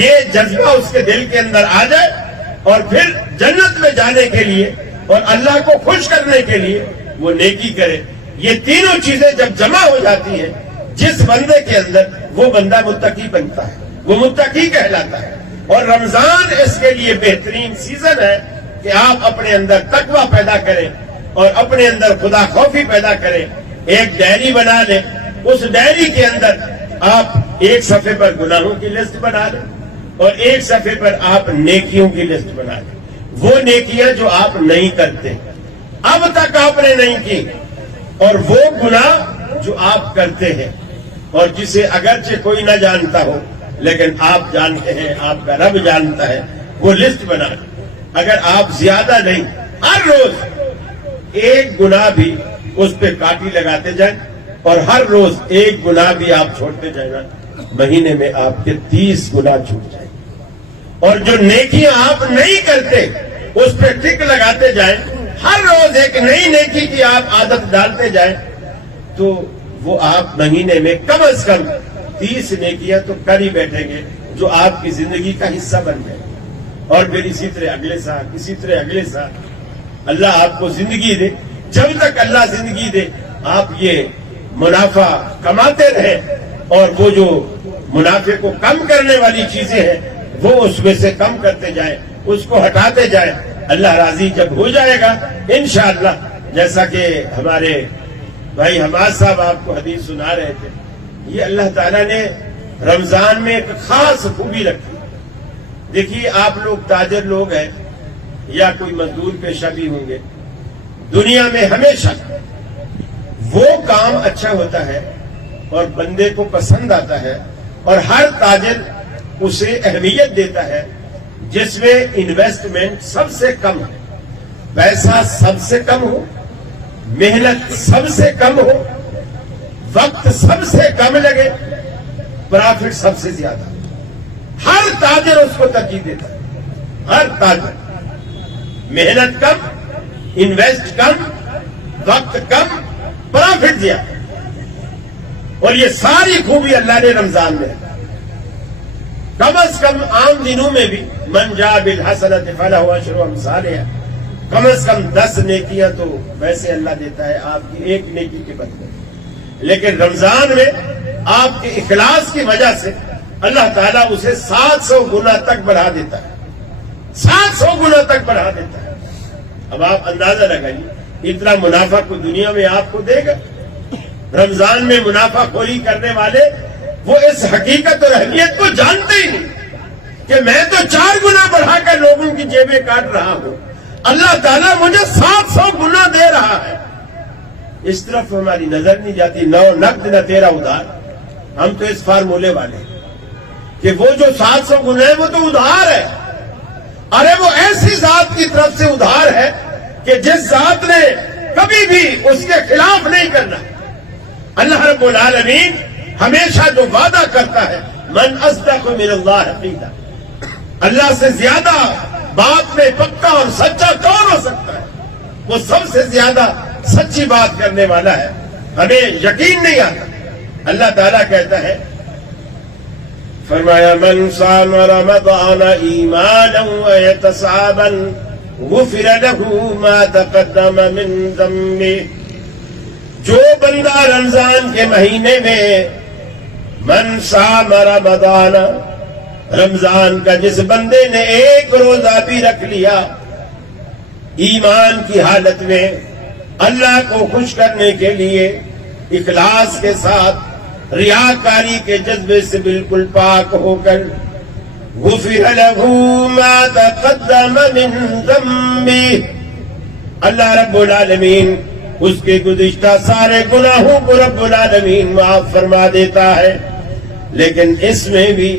یہ جذبہ اس کے دل کے اندر آ جائے اور پھر جنت میں جانے کے لیے اور اللہ کو خوش کرنے کے لیے وہ نیکی کرے. یہ تینوں چیزیں جب جمع ہو جاتی ہیں جس بندے کے اندر، وہ بندہ متقی بنتا ہے، وہ متقی کہلاتا ہے. اور رمضان اس کے لیے بہترین سیزن ہے کہ آپ اپنے اندر تقوی پیدا کریں اور اپنے اندر خدا خوفی پیدا کریں. ایک ڈائری بنا لیں، اس ڈائری کے اندر آپ ایک صفحے پر گناہوں کی لسٹ بنا لیں اور ایک صفحے پر آپ نیکیوں کی لسٹ بنا لیں. وہ نیکیاں جو آپ نہیں کرتے، اب تک آپ نے نہیں کی، اور وہ گناہ جو آپ کرتے ہیں اور جسے اگرچہ کوئی نہ جانتا ہو لیکن آپ جانتے ہیں، آپ کا رب جانتا ہے، وہ لسٹ بنا لیں. اگر آپ زیادہ نہیں، ہر روز ایک گناہ بھی اس پہ کاٹی لگاتے جائیں اور ہر روز ایک گناہ بھی آپ چھوڑتے جائیں نا، مہینے میں آپ کے 30 گناہ چھوٹ جائیں. اور جو نیکیاں آپ نہیں کرتے اس پہ ٹک لگاتے جائیں، ہر روز ایک نئی نیکی کی آپ عادت ڈالتے جائیں، تو وہ آپ مہینے میں کم از کم 30 نیکیاں تو کر ہی بیٹھیں گے جو آپ کی زندگی کا حصہ بن جائیں. اور پھر اسی طرح اگلے سال، اسی طرح اگلے سال. اللہ آپ کو زندگی دے، جب تک اللہ زندگی دے آپ یہ منافع کماتے رہیں اور وہ جو منافع کو کم کرنے والی چیزیں ہیں وہ اس میں سے کم کرتے جائیں، اس کو ہٹاتے جائیں. اللہ راضی جب ہو جائے گا انشاءاللہ، جیسا کہ ہمارے بھائی حماد صاحب آپ کو حدیث سنا رہے تھے، یہ اللہ تعالیٰ نے رمضان میں ایک خاص خوبی رکھی. دیکھیے آپ لوگ تاجر لوگ ہیں یا کوئی مزدور پیشہ بھی ہوں گے، دنیا میں ہمیشہ وہ کام اچھا ہوتا ہے اور بندے کو پسند آتا ہے اور ہر تاجر اسے اہمیت دیتا ہے جس میں انویسٹمنٹ سب سے کم ہے، پیسہ سب سے کم ہو، محنت سب سے کم ہو، وقت سب سے کم لگے، پرافٹ سب سے زیادہ. ہر تاجر اس کو ترجیح دیتا ہے. ہر تاجر محنت کم، انویسٹ کم، وقت کم، پرافٹ زیادہ. اور یہ ساری خوبی اللہ نے رمضان میں ہے. کم از کم عام دنوں میں بھی من جاء بالحسنۃ فلہ عشر امثالها، کم از کم 10 نیکیاں تو ویسے اللہ دیتا ہے آپ کی ایک نیکی کے بدلے. لیکن رمضان میں آپ کے اخلاص کی وجہ سے اللہ تعالیٰ اسے 700 گنا تک بڑھا دیتا ہے، 700 گنا تک بڑھا دیتا ہے۔ اب آپ اندازہ لگائیے اتنا منافع کو دنیا میں آپ کو دے گا؟ رمضان میں منافع خوری کرنے والے وہ اس حقیقت اور اہمیت کو جانتے ہی نہیں کہ میں تو 4 گنا بڑھا کر لوگوں کی جیبیں کاٹ رہا ہوں، اللہ تعالیٰ مجھے 700 گنا دے رہا ہے۔ اس طرف ہماری نظر نہیں جاتی، 9 نقد نہ 13 ادھار۔ ہم تو اس فارمولے والے ہیں کہ وہ جو 700 گنا ہے وہ تو ادھار ہے، ارے وہ ایسی ذات کی طرف سے ادھار ہے کہ جس ذات نے کبھی بھی اس کے خلاف نہیں کرنا۔ اللہ رب العالمین ہمیشہ جو وعدہ کرتا ہے، من اصدق من اللہ قیلا، اللہ سے زیادہ بات میں پکا اور سچا کون ہو سکتا ہے؟ وہ سب سے زیادہ سچی بات کرنے والا ہے، ہمیں یقین نہیں آتا۔ اللہ تعالیٰ کہتا ہے، فرمایا من صام رمضان ایمانا واحتسابا غفر له ما تقدم من ذنبه، جو بندہ رمضان کے مہینے میں من صام رمضان، رمضان کا جس بندے نے ایک روزہ بھی رکھ لیا ایمان کی حالت میں، اللہ کو خوش کرنے کے لیے اخلاص کے ساتھ، ریاکاری کے جذبے سے بالکل پاک ہو کر، غفر له ما تقدم من ذنبه، اللہ رب العالمین اس کے گزشتہ سارے گناہوں کو رب العالمین معاف فرما دیتا ہے۔ لیکن اس میں بھی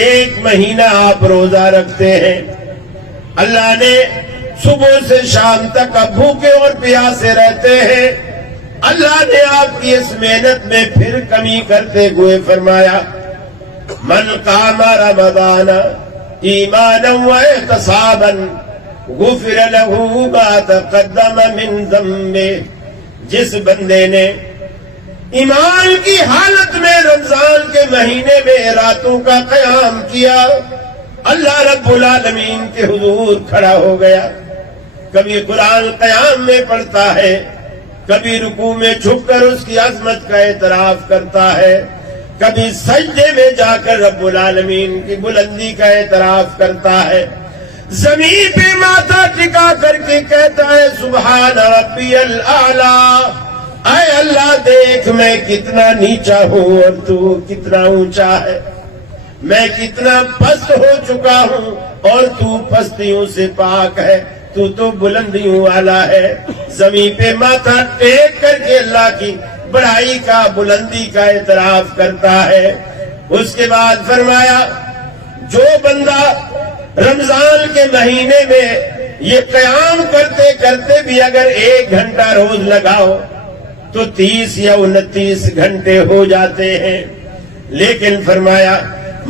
ایک مہینہ آپ روزہ رکھتے ہیں، اللہ نے صبح سے شام تک آپ بھوکے اور پیاسے رہتے ہیں، اللہ نے آپ کی اس محنت میں پھر کمی کرتے ہوئے فرمایا، من قام رمضان ایمانا واحتسابا غفر له ما تقدم من ذنبه، جس بندے نے ایمان کی حالت میں رمضان کے مہینے میں راتوں کا قیام کیا، اللہ رب العالمین کے حضور کھڑا ہو گیا، کبھی قرآن قیام میں پڑھتا ہے، کبھی رکوع میں جھک کر اس کی عظمت کا اعتراف کرتا ہے، کبھی سجدے میں جا کر رب العالمین کی بلندی کا اعتراف کرتا ہے، زمین پہ ماتھا ٹکا کر کے کہتا ہے سبحان ربی الاعلی، اے اللہ دیکھ میں کتنا نیچا ہوں اور تو کتنا اونچا ہے، میں کتنا پست ہو چکا ہوں اور تو پستیوں سے پاک ہے، تو بلندیوں والا ہے۔ زمین پہ ماتھا ٹیک کر کے اللہ کی بڑائی کا، بلندی کا اعتراف کرتا ہے۔ اس کے بعد فرمایا جو بندہ رمضان کے مہینے میں یہ قیام کرتے کرتے بھی اگر 1 گھنٹہ روز لگاؤ تو 30 یا 29 گھنٹے ہو جاتے ہیں، لیکن فرمایا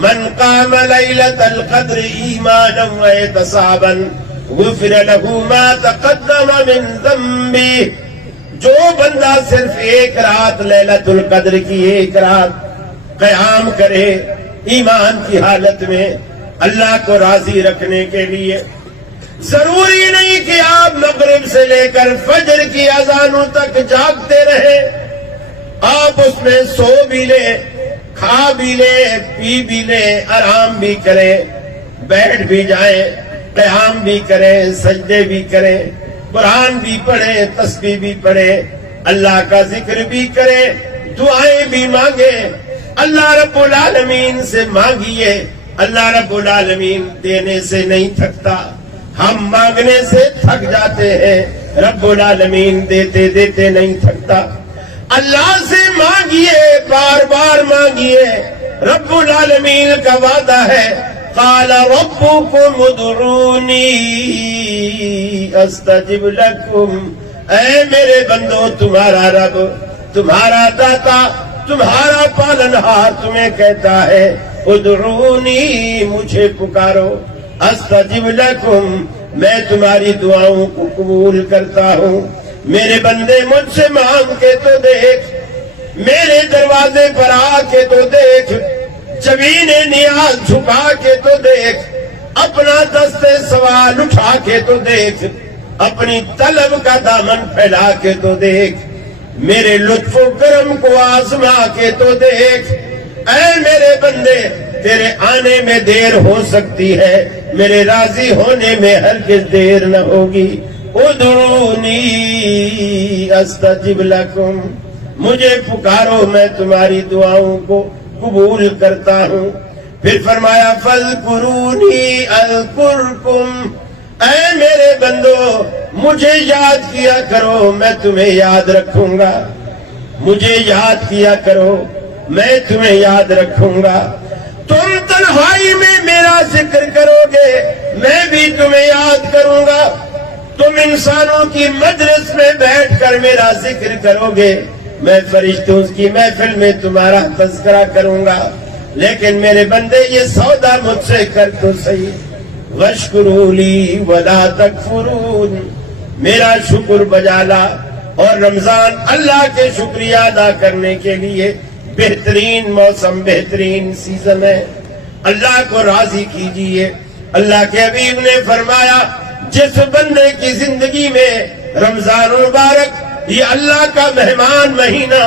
من قام لیلۃ القدر ایمانا واحتسابا غفر له ما تقدم من ذنبه، جو بندہ صرف 1 رات لیلۃ القدر کی 1 رات قیام کرے ایمان کی حالت میں اللہ کو راضی رکھنے کے لیے، ضروری نہیں کہ آپ مغرب سے لے کر فجر کی اذانوں تک جاگتے رہیں، آپ اس میں سو بھی لیں، کھا بھی لیں، پی بھی لیں، آرام بھی کریں، بیٹھ بھی جائیں، قیام بھی کریں، سجدے بھی کریں، قرآن بھی پڑھیں، تسبیح بھی پڑھیں، اللہ کا ذکر بھی کریں، دعائیں بھی مانگیں، اللہ رب العالمین سے مانگیے، اللہ رب العالمین دینے سے نہیں تھکتا، ہم مانگنے سے تھک جاتے ہیں، رب العالمین دیتے دیتے نہیں تھکتا۔ اللہ سے مانگیے، بار بار مانگیے، رب العالمین کا وعدہ ہے قال ربكم ادعوني استجب لكم، اے میرے بندو تمہارا رب، تمہارا داتا، تمہارا پالنہار تمہیں کہتا ہے ادعونی، مجھے پکارو، استجب لکم، میں تمہاری دعاؤں کو قبول کرتا ہوں۔ میرے بندے مجھ سے مانگ کے تو دیکھ، میرے دروازے پر آ کے تو دیکھ، زمین نیاز جھکا کے تو دیکھ، اپنا دست سوال اٹھا کے تو دیکھ، اپنی طلب کا دامن پھیلا کے تو دیکھ، میرے لطف و کرم کو آزما کے تو دیکھ، اے میرے بندے تیرے آنے میں دیر ہو سکتی ہے، میرے راضی ہونے میں ہرگز دیر نہ ہوگی۔ ادعونی استجب لکم، مجھے پکارو میں تمہاری دعاؤں کو قبول کرتا ہوں۔ پھر فرمایا فاذکرونی اذکرکم، اے میرے بندو مجھے یاد کیا کرو میں تمہیں یاد رکھوں گا، مجھے یاد کیا کرو میں تمہیں یاد رکھوں گا۔ تم تنہائی میں میرا ذکر کرو گے میں بھی تمہیں یاد کروں گا، تم انسانوں کی مجلس میں بیٹھ کر میرا ذکر کرو گے میں فرشتوں کی محفل میں تمہارا تذکرہ کروں گا۔ لیکن میرے بندے یہ سودا مجھ سے کر تو صحیح، واشکروا لی ولا تکفرون، میرا شکر بجا لا۔ اور رمضان اللہ کے شکریہ ادا کرنے کے لیے بہترین موسم، بہترین سیزن ہے۔ اللہ کو راضی کیجئے۔ اللہ کے حبیب نے فرمایا جس بندے کی زندگی میں رمضان مبارک یہ اللہ کا مہمان مہینہ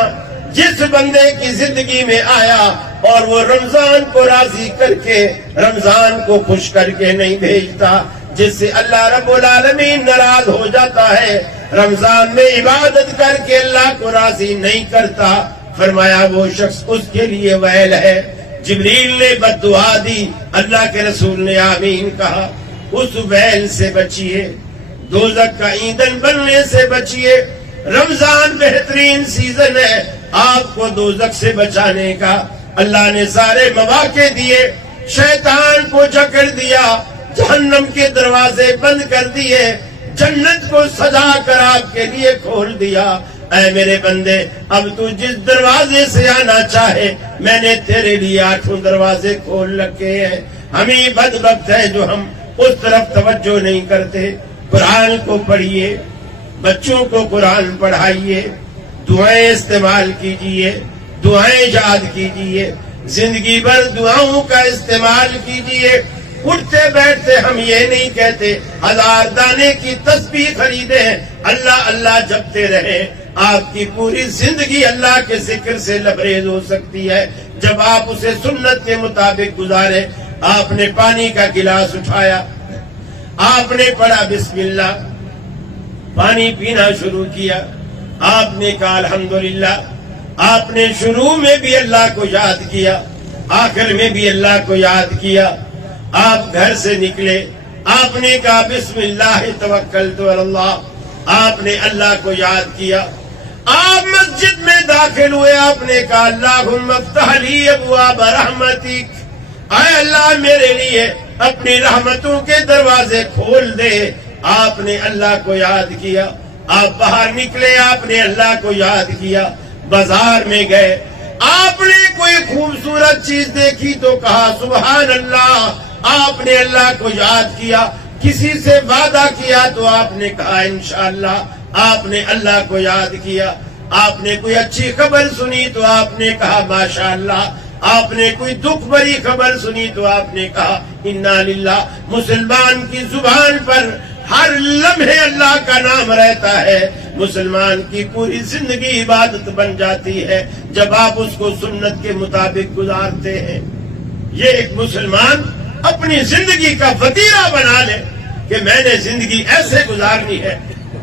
جس بندے کی زندگی میں آیا اور وہ رمضان کو راضی کر کے رمضان کو خوش کر کے نہیں بھیجتا، جس سے اللہ رب العالمین ناراض ہو جاتا ہے، رمضان میں عبادت کر کے اللہ کو راضی نہیں کرتا، فرمایا وہ شخص اس کے لیے ویل ہے۔ جبریل نے بد دعا دی، اللہ کے رسول نے آمین کہا۔ اس ویل سے بچیے، دوزخ کا ایندھن بننے سے بچیے۔ رمضان بہترین سیزن ہے آپ کو دوزخ سے بچانے کا۔ اللہ نے سارے مواقع دیے، شیطان کو جکڑ دیا، جہنم کے دروازے بند کر دیے، جنت کو سجا کر آپ کے لیے کھول دیا۔ اے میرے بندے اب تو جس دروازے سے آنا چاہے میں نے تیرے لیے 8 دروازے کھول رکھے ہیں۔ ہمیں بدبخت ہے جو ہم اس طرف توجہ نہیں کرتے۔ قرآن کو پڑھیے، بچوں کو قرآن پڑھائیے، دعائیں استعمال کیجئے، دعائیں یاد کیجئے، زندگی بھر دعاؤں کا استعمال کیجئے۔ اٹھتے بیٹھتے ہم یہ نہیں کہتے 1000 دانے کی تسبیح خریدے، اللہ اللہ جپتے رہے۔ آپ کی پوری زندگی اللہ کے ذکر سے لبریز ہو سکتی ہے جب آپ اسے سنت کے مطابق گزارے۔ آپ نے پانی کا گلاس اٹھایا، آپ نے پڑھا بسم اللہ، پانی پینا شروع کیا، آپ نے کہا الحمدللہ، آپ نے شروع میں بھی اللہ کو یاد کیا، آخر میں بھی اللہ کو یاد کیا۔ آپ گھر سے نکلے، آپ نے کہا بسم اللہ توکلت علی اللہ، آپ نے اللہ کو یاد کیا۔ آپ مسجد میں داخل ہوئے، آپ نے کہا اللہم افتح لی ابواب رحمتک، اے اللہ میرے لیے اپنی رحمتوں کے دروازے کھول دے۔ آپ نے اللہ کو یاد کیا۔ آپ باہر نکلے، آپ نے اللہ کو یاد کیا۔ بازار میں گئے، آپ نے کوئی خوبصورت چیز دیکھی تو کہا سبحان اللہ، آپ نے اللہ کو یاد کیا۔ کسی سے وعدہ کیا تو آپ نے کہا انشاءاللہ، آپ نے اللہ کو یاد کیا۔ آپ نے کوئی اچھی خبر سنی تو آپ نے کہا ماشاءاللہ، آپ نے کوئی دکھ بھری خبر سنی تو آپ نے کہا انا للہ۔ مسلمان کی زبان پر ہر لمحے اللہ کا نام رہتا ہے، مسلمان کی پوری زندگی عبادت بن جاتی ہے جب آپ اس کو سنت کے مطابق گزارتے ہیں۔ یہ ایک مسلمان اپنی زندگی کا وتیرہ بنا لے کہ میں نے زندگی ایسے گزارنی ہے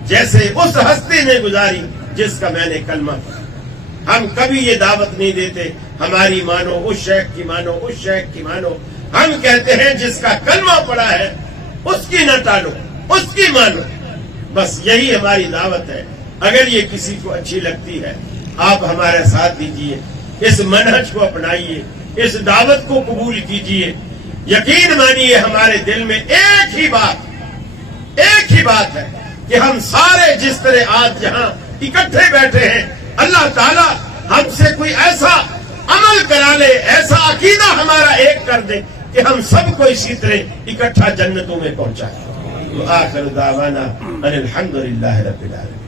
جیسے اس ہستی نے گزاری جس کا میں نے کلمہ پڑھا۔ ہم کبھی یہ دعوت نہیں دیتے ہماری مانو، اس شیخ کی مانو، اس شیخ کی مانو۔ ہم کہتے ہیں جس کا کلمہ پڑا ہے اس کی نہ ٹالو، اس کی مانو، بس یہی ہماری دعوت ہے۔ اگر یہ کسی کو اچھی لگتی ہے آپ ہمارا ساتھ دیجئے، اس منہج کو اپنائیے، اس دعوت کو قبول کیجئے۔ یقین مانیے ہمارے دل میں ایک ہی بات ہے کہ ہم سارے جس طرح آج یہاں اکٹھے بیٹھے ہیں، اللہ تعالیٰ ہم سے کوئی ایسا عمل کرا لے، ایسا عقیدہ ہمارا ایک کر دے کہ ہم سب کو اسی طرح اکٹھا جنتوں میں پہنچائے۔ وآخر دعوانا ان الحمدللہ رب العالمین۔